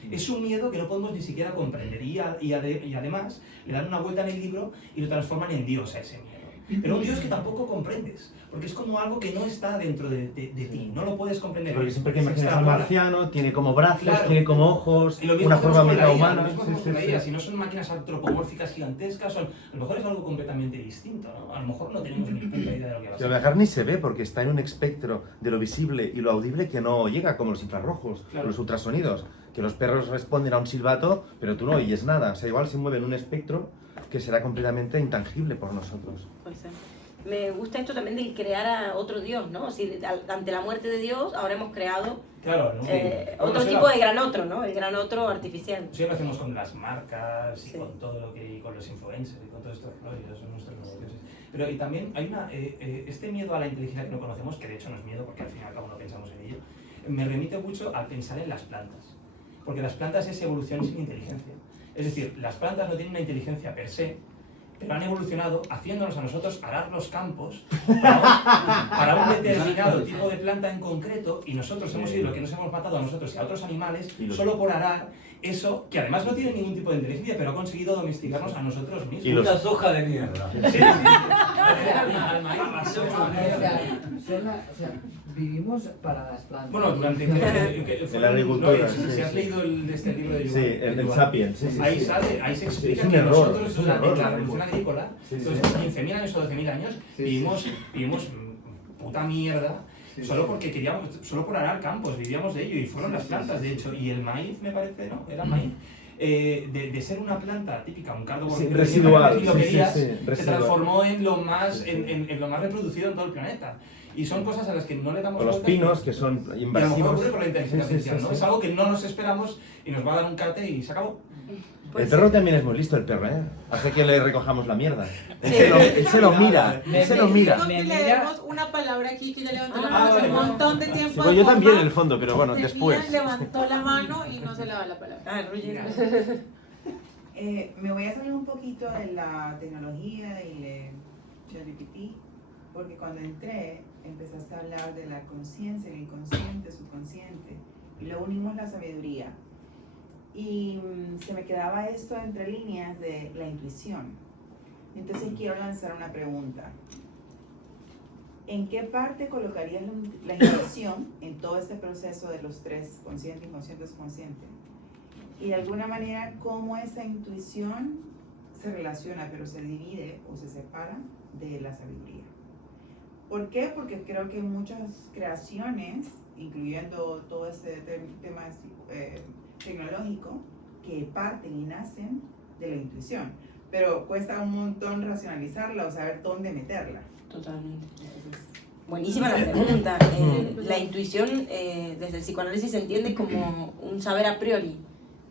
Es un miedo que no podemos ni siquiera comprender y además le dan una vuelta en el libro y lo transforman en Dios a ese miedo. Pero un Dios que tampoco comprendes, porque es como algo que no está dentro de ti, no lo puedes comprender. Porque siempre que imaginas al marciano, tiene como brazos, claro, tiene como ojos, y lo mismo una forma mitad humana. Lo mismo hacemos con la IA. Si no son máquinas antropomórficas gigantescas, a lo mejor es algo completamente distinto, ¿no? A lo mejor no tenemos ni puta idea de lo que va a ser. A lo mejor ni se ve porque está en un espectro de lo visible y lo audible que no llega, como los infrarrojos, claro, los ultrasonidos, que los perros responden a un silbato, pero tú no oyes nada. O sea, igual se mueve en un espectro que será completamente intangible por nosotros. Puede ser. Me gusta esto también de crear a otro Dios, ¿no? Si ante la muerte de Dios ahora hemos creado otro tipo de gran otro, ¿no? El gran otro artificial. Sí, lo hacemos con las marcas y con todo lo que, y con los influencers y con todos estos rollos, son nuestros negocios. Pero y también hay este miedo a la inteligencia que no conocemos, que de hecho no es miedo porque al fin y al cabo no pensamos en ello, me remite mucho al pensar en las plantas. Porque las plantas es evolución sin inteligencia. Es decir, las plantas no tienen una inteligencia per se, pero han evolucionado haciéndonos a nosotros arar los campos para un determinado tipo de planta en concreto, y nosotros hemos sido lo que nos hemos matado a nosotros y a otros animales solo por arar eso, que además no tiene ningún tipo de inteligencia, pero ha conseguido domesticarnos a nosotros mismos. Y una soja de mierda. vivimos para las plantas. Bueno, durante la agricultura. Si has leído este libro de Yuval, el Sapiens. Ahí se explica es un que error, nosotros la revolución agrícola, los 15.000 años o 12.000 años, vivimos puta mierda. Solo porque queríamos, solo por arar campos, vivíamos de ello y fueron las plantas, de hecho, y el maíz, me parece, ¿no? Era maíz. De ser una planta típica, un cardo residual, se transformó en lo más reproducido en todo el planeta. Y son cosas a las que no le damos los pinos, que son invasivos. Y a lo mejor ocurre con la inteligencia artificial, ¿no? Es algo que no nos esperamos y nos va a dar un cate y se acabó. El perro también es muy listo, el perro, ¿eh? Hace que le recojamos la mierda. Él se lo mira. Le demos una palabra aquí que ya levantó la mano hace un montón de tiempo. Sí, yo también en el fondo, pero bueno, después. Levantó la mano y no se le da la palabra. Me voy a salir un poquito de la tecnología y de ChatGPT, porque cuando entré empezaste a hablar de la conciencia, el inconsciente, subconsciente, y lo unimos a la sabiduría. Y se me quedaba esto entre líneas de la intuición. Entonces quiero lanzar una pregunta. ¿En qué parte colocarías la intuición en todo este proceso de los tres, consciente, inconsciente, subconsciente? Y de alguna manera, ¿cómo esa intuición se relaciona, pero se divide o se separa de la sabiduría? ¿Por qué? Porque creo que muchas creaciones, incluyendo todo ese tema tecnológico, que parten y nacen de la intuición, pero cuesta un montón racionalizarla o saber dónde meterla. Totalmente. Buenísima la pregunta. La intuición desde el psicoanálisis se entiende como un saber a priori,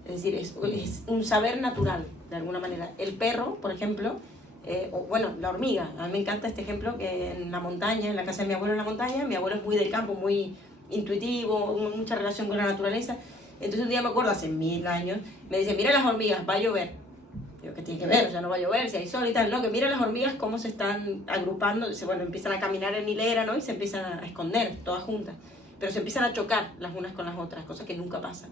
es decir, es un saber natural, de alguna manera. El perro, por ejemplo, o bueno, la hormiga. A mí me encanta este ejemplo que en la montaña, en la casa de mi abuelo en la montaña, mi abuelo es muy del campo, muy intuitivo, mucha relación con la naturaleza. Entonces un día me acuerdo, hace 1000 años, me dice, mira las hormigas, va a llover. Digo, ¿qué tiene que ver? O sea, no va a llover, si hay sol y tal. No, que mira las hormigas cómo se están agrupando. Bueno, empiezan a caminar en hilera, ¿no? Y se empiezan a esconder, todas juntas. Pero se empiezan a chocar las unas con las otras, cosa que nunca pasa.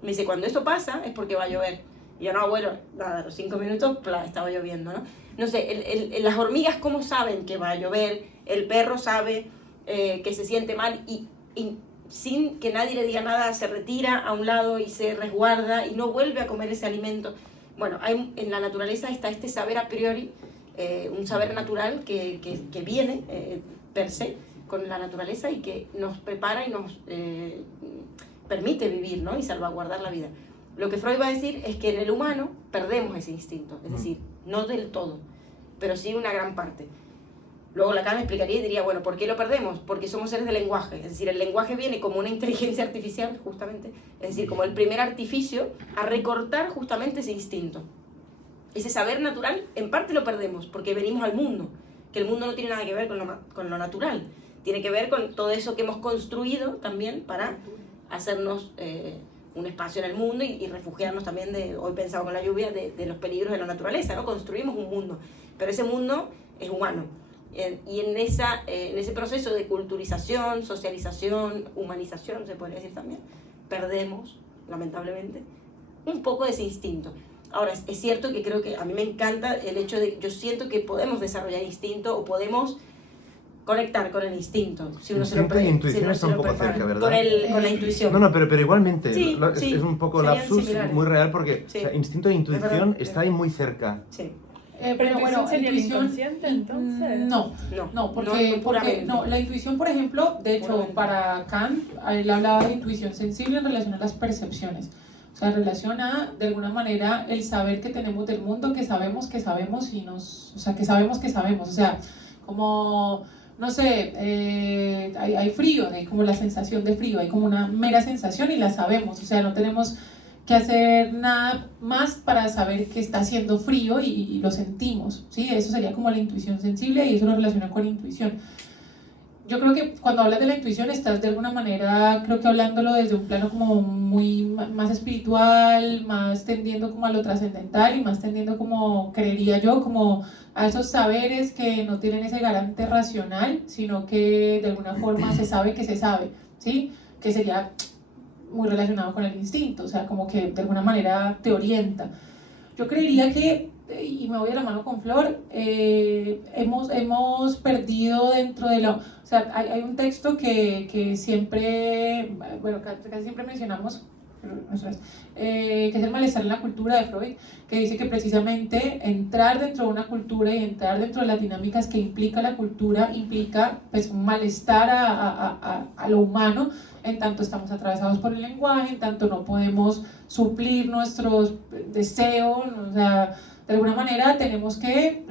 Me dice, cuando eso pasa es porque va a llover. Y yo, no, abuelo, nada, a los 5 minutos, estaba lloviendo, ¿no? No sé, las hormigas, ¿cómo saben que va a llover? El perro sabe que se siente mal y sin que nadie le diga nada, se retira a un lado y se resguarda y no vuelve a comer ese alimento. Bueno, en la naturaleza está este saber a priori, un saber natural que viene per se con la naturaleza y que nos prepara y nos permite vivir, ¿no? Y salvaguardar la vida. Lo que Freud va a decir es que en el humano perdemos ese instinto, es decir, no del todo, pero sí una gran parte. Luego Lacan me explicaría y diría, bueno, ¿por qué lo perdemos? Porque somos seres de lenguaje, es decir, el lenguaje viene como una inteligencia artificial, justamente, es decir, como el primer artificio a recortar justamente ese instinto. Ese saber natural, en parte lo perdemos, porque venimos al mundo, que el mundo no tiene nada que ver con lo natural, tiene que ver con todo eso que hemos construido también para hacernos un espacio en el mundo y refugiarnos también hoy pensaba con la lluvia, de los peligros de la naturaleza, ¿no? Construimos un mundo, pero ese mundo es humano. Y en ese proceso de culturización, socialización, humanización, se podría decir también, perdemos, lamentablemente, un poco de ese instinto. Ahora, es cierto que creo que a mí me encanta el hecho de, yo siento que podemos desarrollar instinto o podemos conectar con el instinto. Si uno instinto y intuición está un poco cerca, ¿verdad? Con la intuición. No, pero igualmente, sí, es un poco lapsus, muy real, porque o sea, instinto e intuición está ahí muy cerca. Sí. Pero bueno, sería el inconsciente, entonces. No, porque la intuición, por ejemplo, de hecho, para Kant, él hablaba de intuición sensible en relación a las percepciones. O sea, en relación a, de alguna manera, el saber que tenemos del mundo, que sabemos y o sea, que sabemos. O sea, como, no sé, hay frío, hay como la sensación de frío, hay como una mera sensación y la sabemos. O sea, no tenemos que hacer nada más para saber que está haciendo frío y lo sentimos, ¿sí? Eso sería como la intuición sensible y eso lo relaciona con intuición. Yo creo que cuando hablas de la intuición estás de alguna manera, creo que hablándolo desde un plano como muy más espiritual, más tendiendo como a lo trascendental y más tendiendo como, creería yo, como a esos saberes que no tienen ese garante racional, sino que de alguna forma se sabe que se sabe, ¿sí? Que sería muy relacionado con el instinto, o sea, como que de alguna manera te orienta. Yo creería que y me voy de la mano con Flor, hemos perdido dentro de la... O sea, hay un texto que siempre, bueno, casi siempre mencionamos, que es el malestar en la cultura de Freud, que dice que precisamente entrar dentro de una cultura y entrar dentro de las dinámicas que implica la cultura implica pues un malestar a lo humano, en tanto estamos atravesados por el lenguaje, en tanto no podemos suplir nuestros deseos, o sea, de alguna manera tenemos que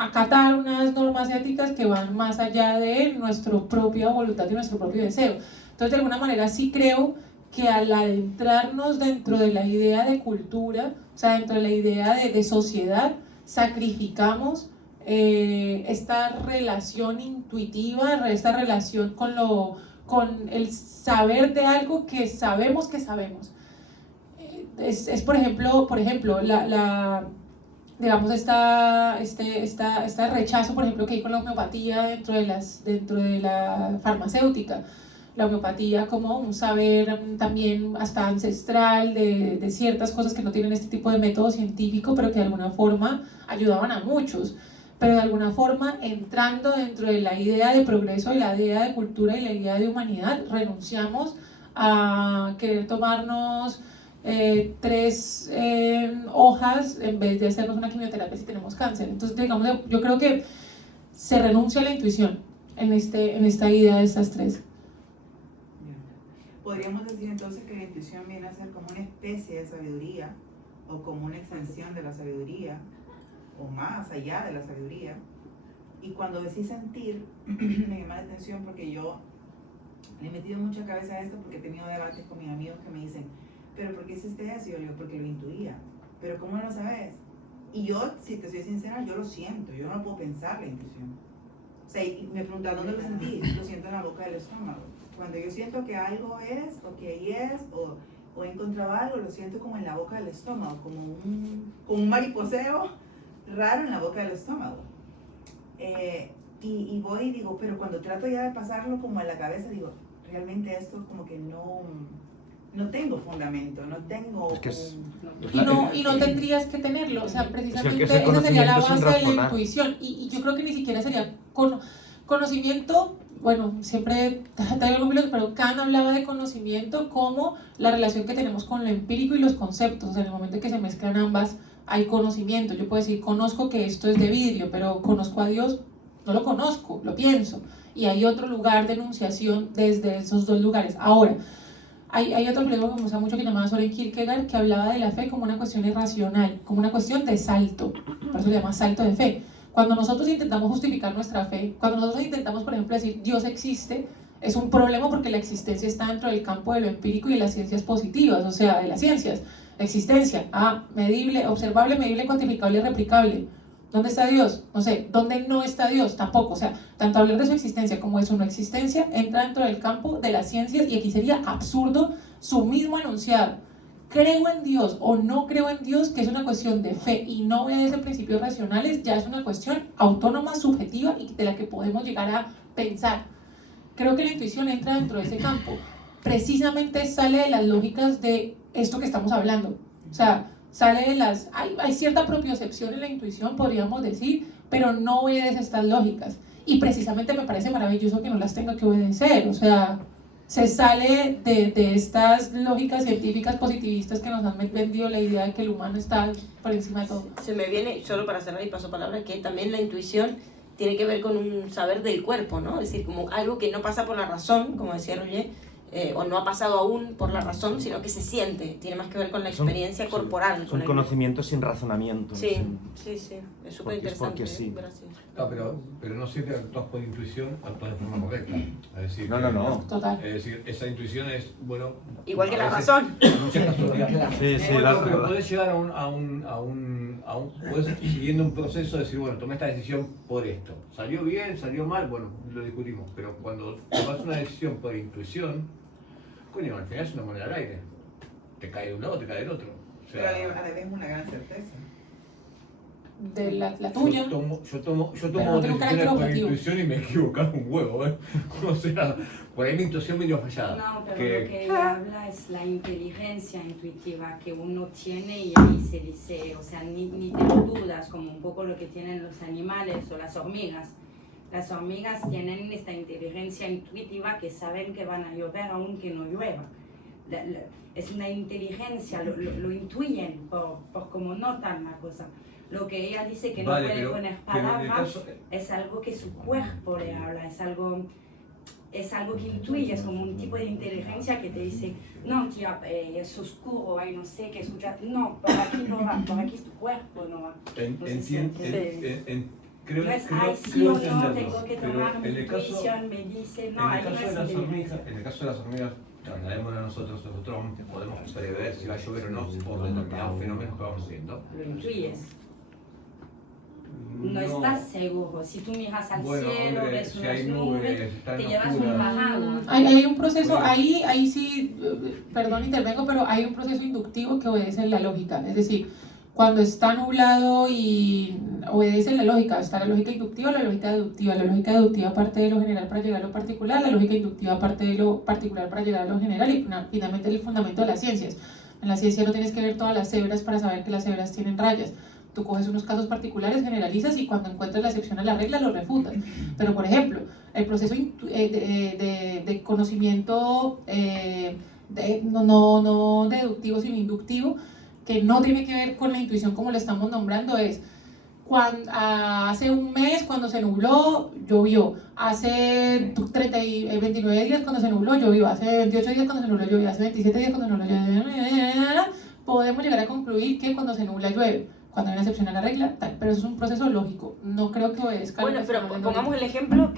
acatar unas normas éticas que van más allá de nuestra propia voluntad y nuestro propio deseo. Entonces, de alguna manera sí creo que al adentrarnos dentro de la idea de cultura, o sea, dentro de la idea de sociedad, sacrificamos esta relación intuitiva, esta relación con el saber de algo que sabemos que sabemos. Es por ejemplo, digamos, este rechazo, por ejemplo, que hay con la homeopatía dentro de la farmacéutica. La homeopatía como un saber también hasta ancestral de ciertas cosas que no tienen este tipo de método científico, pero que de alguna forma ayudaban a muchos. Pero de alguna forma, entrando dentro de la idea de progreso y la idea de cultura y la idea de humanidad, renunciamos a querer tomarnos 3 hojas en vez de hacernos una quimioterapia si tenemos cáncer. Entonces, digamos, yo creo que se renuncia a la intuición en esta idea de estas 3. Podríamos decir entonces que la intuición viene a ser como una especie de sabiduría o como una extensión de la sabiduría o más allá de la sabiduría. Y cuando decís sentir, me llama la atención porque yo le he metido mucha cabeza a esto porque he tenido debates con mis amigos que me dicen, pero ¿por qué hiciste eso? Y yo le digo, porque lo intuía. ¿Pero cómo lo sabes? Y yo, si te soy sincera, yo lo siento, yo no lo puedo pensar la intuición. O sea, y me preguntan, ¿dónde lo sentís? Lo siento en la boca del estómago. Cuando yo siento que algo es, o que ahí es, o he encontrado algo, lo siento como en la boca del estómago, como un mariposeo raro en la boca del estómago. Y voy y digo, pero cuando trato ya de pasarlo como en la cabeza, digo, realmente esto como que no tengo fundamento, no tengo... Es que es, y no tendrías que tenerlo, o sea, precisamente esa sería la base de la intuición. Y yo creo que ni siquiera sería conocimiento. Bueno, siempre traigo algún piloto, pero Kant hablaba de conocimiento como la relación que tenemos con lo empírico y los conceptos. O sea, en el momento en que se mezclan ambas, hay conocimiento. Yo puedo decir, conozco que esto es de vidrio, pero conozco a Dios, no lo conozco, lo pienso. Y hay otro lugar de enunciación desde esos 2 lugares. Ahora, hay otro filósofo que me gusta mucho que llamaba Søren Kierkegaard, que hablaba de la fe como una cuestión irracional, como una cuestión de salto. Por eso se llama salto de fe. Cuando nosotros intentamos justificar nuestra fe, cuando nosotros intentamos, por ejemplo, decir Dios existe, es un problema porque la existencia está dentro del campo de lo empírico y de las ciencias positivas, o sea, de las ciencias. La existencia, medible, observable, medible, cuantificable, replicable. ¿Dónde está Dios? No sé. ¿Dónde no está Dios? Tampoco. O sea, tanto hablar de su existencia como de su no existencia entra dentro del campo de las ciencias y aquí sería absurdo su mismo enunciado. Creo en Dios o no creo en Dios, que es una cuestión de fe y no obedece principios racionales, ya es una cuestión autónoma, subjetiva y de la que podemos llegar a pensar. Creo que la intuición entra dentro de ese campo. Precisamente sale de las lógicas de esto que estamos hablando. O sea, sale de las... Hay cierta propiocepción en la intuición, podríamos decir, pero no obedece estas lógicas. Y precisamente me parece maravilloso que no las tenga que obedecer. O sea, se sale de estas lógicas científicas positivistas que nos han vendido la idea de que el humano está por encima de todo. Se me viene, solo para cerrar y paso palabra, que también la intuición tiene que ver con un saber del cuerpo, ¿no? Es decir, como algo que no pasa por la razón, como decía Roger, o no ha pasado aún por la razón, sino que se siente, tiene más que ver con la experiencia corporal. Es un conocimiento sin razonamiento. Sí, es súper interesante. Porque sí. No, pero no siempre actúas por intuición, actúas de forma correcta. Es decir, no. Total. Es decir, esa intuición es, bueno... Igual que la razón. Pero podés llegar podés ir siguiendo un proceso de decir, bueno, tomé esta decisión por esto. ¿Salió bien? ¿Salió mal? Bueno, lo discutimos. Pero cuando tomas una decisión por intuición, coño, al final es una moneda al aire. Te cae de un lado, te cae del otro. O sea, pero a la vez una gran certeza. de la tuya. Yo tomo no tengo un carácter decisiones por objetivo. intuición y me he equivocado un huevo, ¿eh? O sea, por ahí mi intuición medio fallada. No, pero lo que ella habla es la inteligencia intuitiva que uno tiene y ahí se dice, o sea, ni te lo dudas, como un poco lo que tienen los animales o las hormigas. Las hormigas tienen esta inteligencia intuitiva que saben que van a llover aunque no llueva. Es una inteligencia, lo intuyen por cómo notan la cosa. Lo que ella dice que no puede poner palabras es algo que su cuerpo le habla, es algo que intuye, es como un tipo de inteligencia que te dice, no tía, es oscuro, ay, no sé qué escuchar, no, por aquí no va, por aquí tu cuerpo no va. Creo, no es, ay, sí o no, tengo que tomar mi intuición, me dice, no, ahí no es inteligencia. En el caso de las hormigas, trasladámoslo a nosotros podemos prever si va a llover o no por determinados fenómenos que vamos viendo. Lo intuyes. No estás seguro. Si tú miras al cielo, ves unas nubes, te llevas un bajado. Hay un proceso, ahí sí, perdón, intervengo, pero hay un proceso inductivo que obedece la lógica. Es decir, cuando está nublado y obedece la lógica, está la lógica inductiva o la lógica deductiva. La lógica deductiva parte de lo general para llegar a lo particular, la lógica inductiva parte de lo particular para llegar a lo general y finalmente el fundamento de las ciencias. En la ciencia no tienes que ver todas las cebras para saber que las cebras tienen rayas. Tú coges unos casos particulares, generalizas y cuando encuentras la excepción a la regla lo refutas. Pero, por ejemplo, el proceso de conocimiento no deductivo sino inductivo, que no tiene que ver con la intuición como le estamos nombrando, es hace un mes cuando se nubló, llovió. Hace 29 días cuando se nubló, llovió. Hace 28 días cuando se nubló, llovió. Hace 27 días cuando se nubló, llovió. Podemos llegar a concluir que cuando se nubla, llueve. Cuando hay una excepción a la regla, tal. Pero eso es un proceso lógico. No creo que obedezca. Bueno, pero pongamos el ejemplo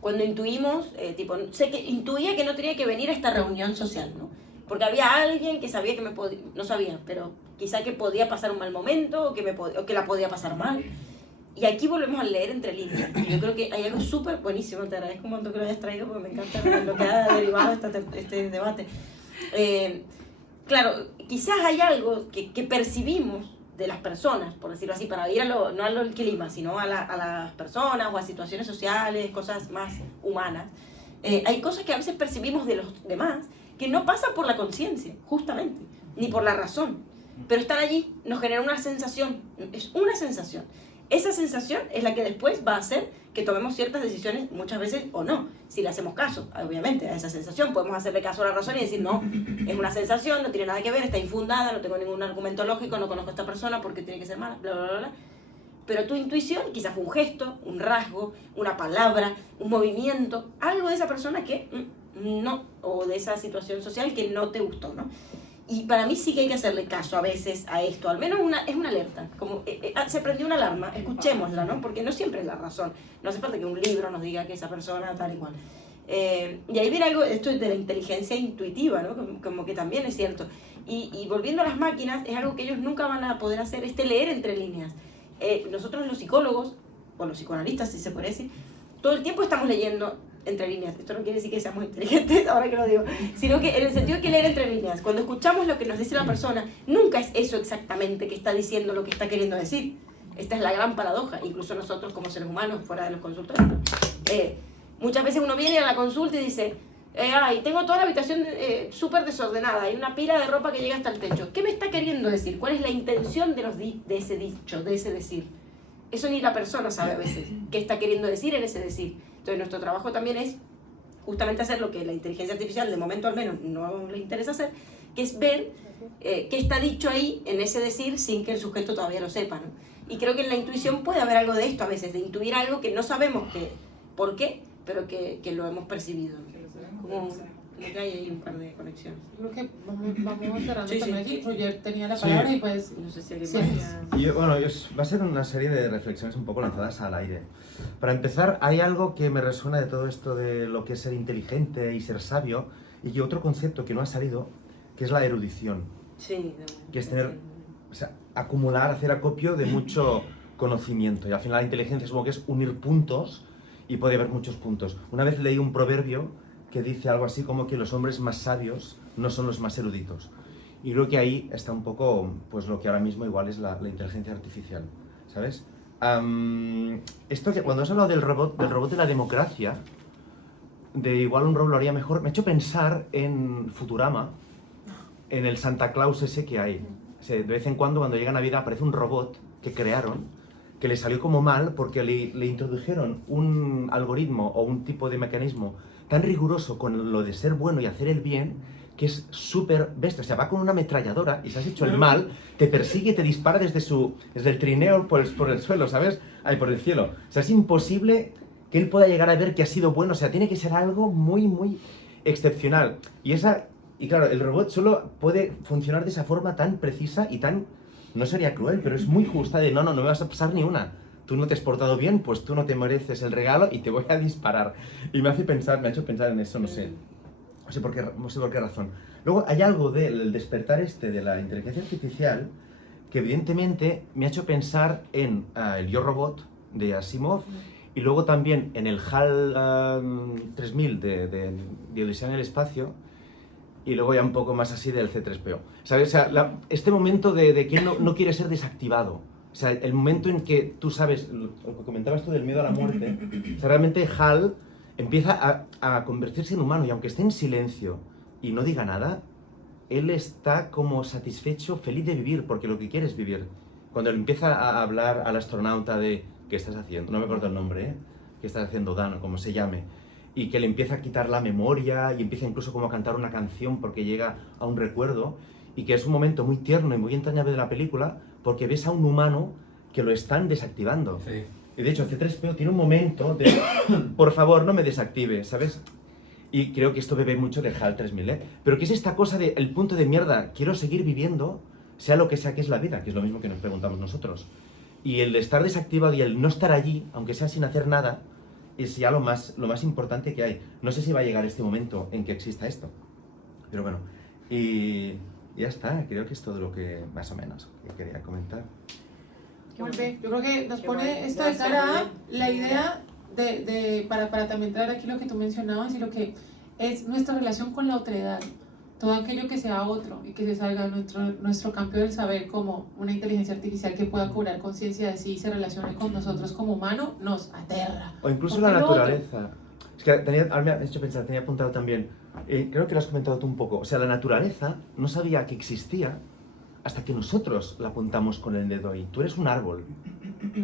cuando intuimos, intuía que no tenía que venir a esta reunión social, ¿no? Porque había alguien que sabía que no sabía, pero quizá que podía pasar un mal momento o que la podía pasar mal. Y aquí volvemos a leer entre líneas. Yo creo que hay algo súper buenísimo, te agradezco un montón que lo hayas traído porque me encanta lo que ha derivado este debate. Claro, quizás hay algo que percibimos de las personas, por decirlo así, para ir no a lo del clima, sino a las personas o a situaciones sociales, cosas más humanas. Hay cosas que a veces percibimos de los demás que no pasan por la conciencia, justamente, ni por la razón, pero están allí, nos genera una sensación, es una sensación. Esa sensación es la que después va a hacer que tomemos ciertas decisiones, muchas veces o no, si le hacemos caso, obviamente, a esa sensación. Podemos hacerle caso a la razón y decir, no, es una sensación, no tiene nada que ver, está infundada, no tengo ningún argumento lógico, no conozco a esta persona porque tiene que ser mala, bla, bla, bla, bla. Pero tu intuición quizás fue un gesto, un rasgo, una palabra, un movimiento, algo de esa persona que no, o de esa situación social que no te gustó, ¿no? Y para mí sí que hay que hacerle caso a veces a esto, al menos es una alerta, como se prendió una alarma, escuchémosla, ¿no? Porque no siempre es la razón, no hace falta que un libro nos diga que esa persona tal y cual. Y ahí viene algo, esto de la inteligencia intuitiva, ¿no? Como que también es cierto. Y volviendo a las máquinas, es algo que ellos nunca van a poder hacer, leer entre líneas. Nosotros los psicólogos, o los psicoanalistas si se puede decir, todo el tiempo estamos leyendo entre líneas. Esto no quiere decir que seamos inteligentes, ahora que lo digo, sino que en el sentido de que leer entre líneas. Cuando escuchamos lo que nos dice la persona, nunca es eso exactamente que está diciendo lo que está queriendo decir. Esta es la gran paradoja, incluso nosotros como seres humanos, fuera de los consultorios. Muchas veces uno viene a la consulta y dice, ay, tengo toda la habitación súper desordenada, hay una pila de ropa que llega hasta el techo. ¿Qué me está queriendo decir? ¿Cuál es la intención de ese dicho, de ese decir? Eso ni la persona sabe a veces, qué está queriendo decir en ese decir. Entonces nuestro trabajo también es justamente hacer lo que la inteligencia artificial de momento al menos no le interesa hacer, que es ver qué está dicho ahí en ese decir sin que el sujeto todavía lo sepa, ¿no? Y creo que en la intuición puede haber algo de esto a veces, de intuir algo que no sabemos por qué, pero que lo hemos percibido. Como que hay ahí un par de conexiones. Creo que vamos cerrando también aquí. Roger tenía la Sí. palabra y pues no sé si alguien más. Y bueno, va a ser una serie de reflexiones un poco lanzadas al aire. Para empezar, hay algo que me resuena de todo esto de lo que es ser inteligente y ser sabio, y que otro concepto que no ha salido, que es la erudición. Sí. Que es tener, o sea, acumular, hacer acopio de mucho conocimiento. Y al final la inteligencia supongo que es unir puntos, y puede haber muchos puntos. Una vez leí un proverbio que dice algo así como que los hombres más sabios no son los más eruditos. Y creo que ahí está un poco, pues lo que ahora mismo igual es la inteligencia artificial, ¿sabes? Esto que cuando has hablado del robot de la democracia, de igual un robot lo haría mejor, me ha hecho pensar en Futurama, en el Santa Claus ese que hay. O sea, de vez en cuando llega Navidad aparece un robot que crearon, que le salió como mal porque le introdujeron un algoritmo o un tipo de mecanismo tan riguroso con lo de ser bueno y hacer el bien, que es súper bestia. O sea, va con una ametralladora y si has hecho el mal, te persigue y te dispara desde el trineo por el suelo, ¿sabes? Ahí, por el cielo. O sea, es imposible que él pueda llegar a ver que ha sido bueno. O sea, tiene que ser algo muy, muy excepcional. Y claro, el robot solo puede funcionar de esa forma tan precisa y tan... No sería cruel, pero es muy justa de no me vas a pasar ni una. Tú no te has portado bien, pues tú no te mereces el regalo y te voy a disparar. Y me ha hecho pensar en eso, no sé por qué razón. Luego hay algo del despertar de la inteligencia artificial que evidentemente me ha hecho pensar en el Yo Robot de Asimov y luego también en el HAL 3000 de Odisea en el espacio y luego ya un poco más así del C3PO. ¿Sabes? O sea, este momento de que no quiere ser desactivado. O sea, el momento en que tú sabes, lo que comentabas tú del miedo a la muerte, o sea, realmente HAL empieza a convertirse en humano y aunque esté en silencio y no diga nada, él está como satisfecho, feliz de vivir, porque lo que quiere es vivir. Cuando le empieza a hablar al astronauta de ¿qué estás haciendo? No me acuerdo el nombre, ¿qué estás haciendo, Dan? O como se llame. Y que le empieza a quitar la memoria y empieza incluso como a cantar una canción porque llega a un recuerdo y que es un momento muy tierno y muy entrañable de la película porque ves a un humano que lo están desactivando. Sí. Y de hecho, C3PO tiene un momento de por favor, no me desactive, ¿sabes? Y creo que esto bebe mucho de HAL 3000, ¿eh? Pero que es esta cosa de el punto de mierda, quiero seguir viviendo, sea lo que sea que es la vida, que es lo mismo que nos preguntamos nosotros. Y el estar desactivado y el no estar allí, aunque sea sin hacer nada, es ya lo más importante que hay. No sé si va a llegar este momento en que exista esto. Pero bueno, y ya está, creo que es todo lo que más o menos que quería comentar. Muy bien, yo creo que nos pone esto de cara a la idea para también traer aquí lo que tú mencionabas y lo que es nuestra relación con la otredad. Todo aquello que sea otro y que se salga de nuestro campo del saber como una inteligencia artificial que pueda cobrar conciencia de sí y se relacione con nosotros como humano, nos aterra. O incluso la naturaleza. Es que ahora me ha hecho pensar, tenía apuntado también, creo que lo has comentado tú un poco, o sea, la naturaleza no sabía que existía hasta que nosotros la apuntamos con el dedo ahí. Tú eres un árbol,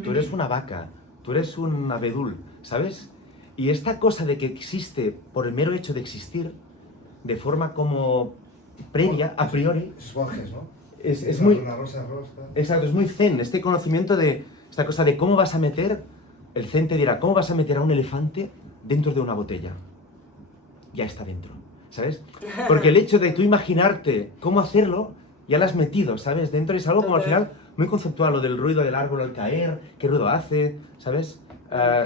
tú eres una vaca, tú eres un abedul, ¿sabes? Y esta cosa de que existe por el mero hecho de existir, de forma como previa, a priori... Esponjes, ¿no? Es muy... Una rosa rosa. Exacto, es muy zen, este conocimiento de esta cosa de cómo vas a meter, el zen te dirá, ¿cómo vas a meter a un elefante dentro de una botella? Ya está dentro, ¿sabes? Porque el hecho de tú imaginarte cómo hacerlo, ya lo has metido, ¿sabes? Dentro es algo como al final muy conceptual, lo del ruido del árbol al caer, qué ruido hace, ¿sabes?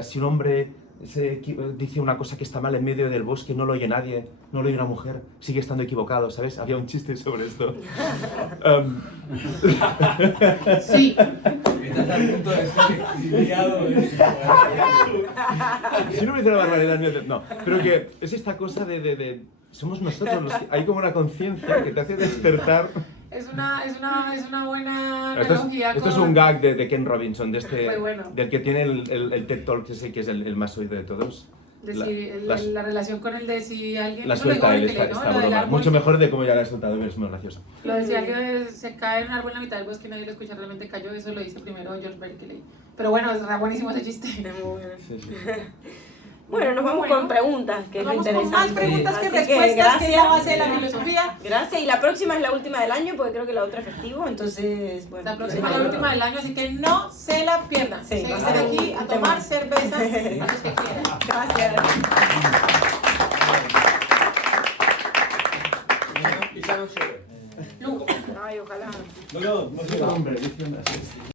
Si un hombre dice una cosa que está mal en medio del bosque, no lo oye nadie, no lo oye una mujer, sigue estando equivocado, ¿sabes? Había un chiste sobre esto. Sí. Estás al punto de ser exiliado. Si no me dice la barbaridad, no. Pero que es esta cosa de somos nosotros los que... Hay como una conciencia que te hace despertar. Es una buena analogía. Esto es un gag de Ken Robinson, Muy bueno. del que tiene el TED Talk, que es el más oído de todos. La relación con el de si alguien... La suelta él, está broma. Mucho mejor de cómo ya la he soltado, es muy gracioso. Lo de si alguien se cae en un árbol en la mitad del bosque y nadie lo escucha, realmente cayó, eso lo dice primero George Berkeley. Pero bueno, es buenísimo ese chiste. Sí. Bueno, nos vamos con preguntas, que es lo Vamos interesante. con más preguntas que Así respuestas, que es la gracias. base de la filosofía. Gracias, y la próxima es la última del año, porque creo que la otra es festivo, entonces, bueno. La próxima es la última del año, así que no se la pierdan. Sí, Se va a van ser aquí a un tomar tema. cerveza los que quieran. Gracias. Lugo. Ay, ojalá. No, hombre,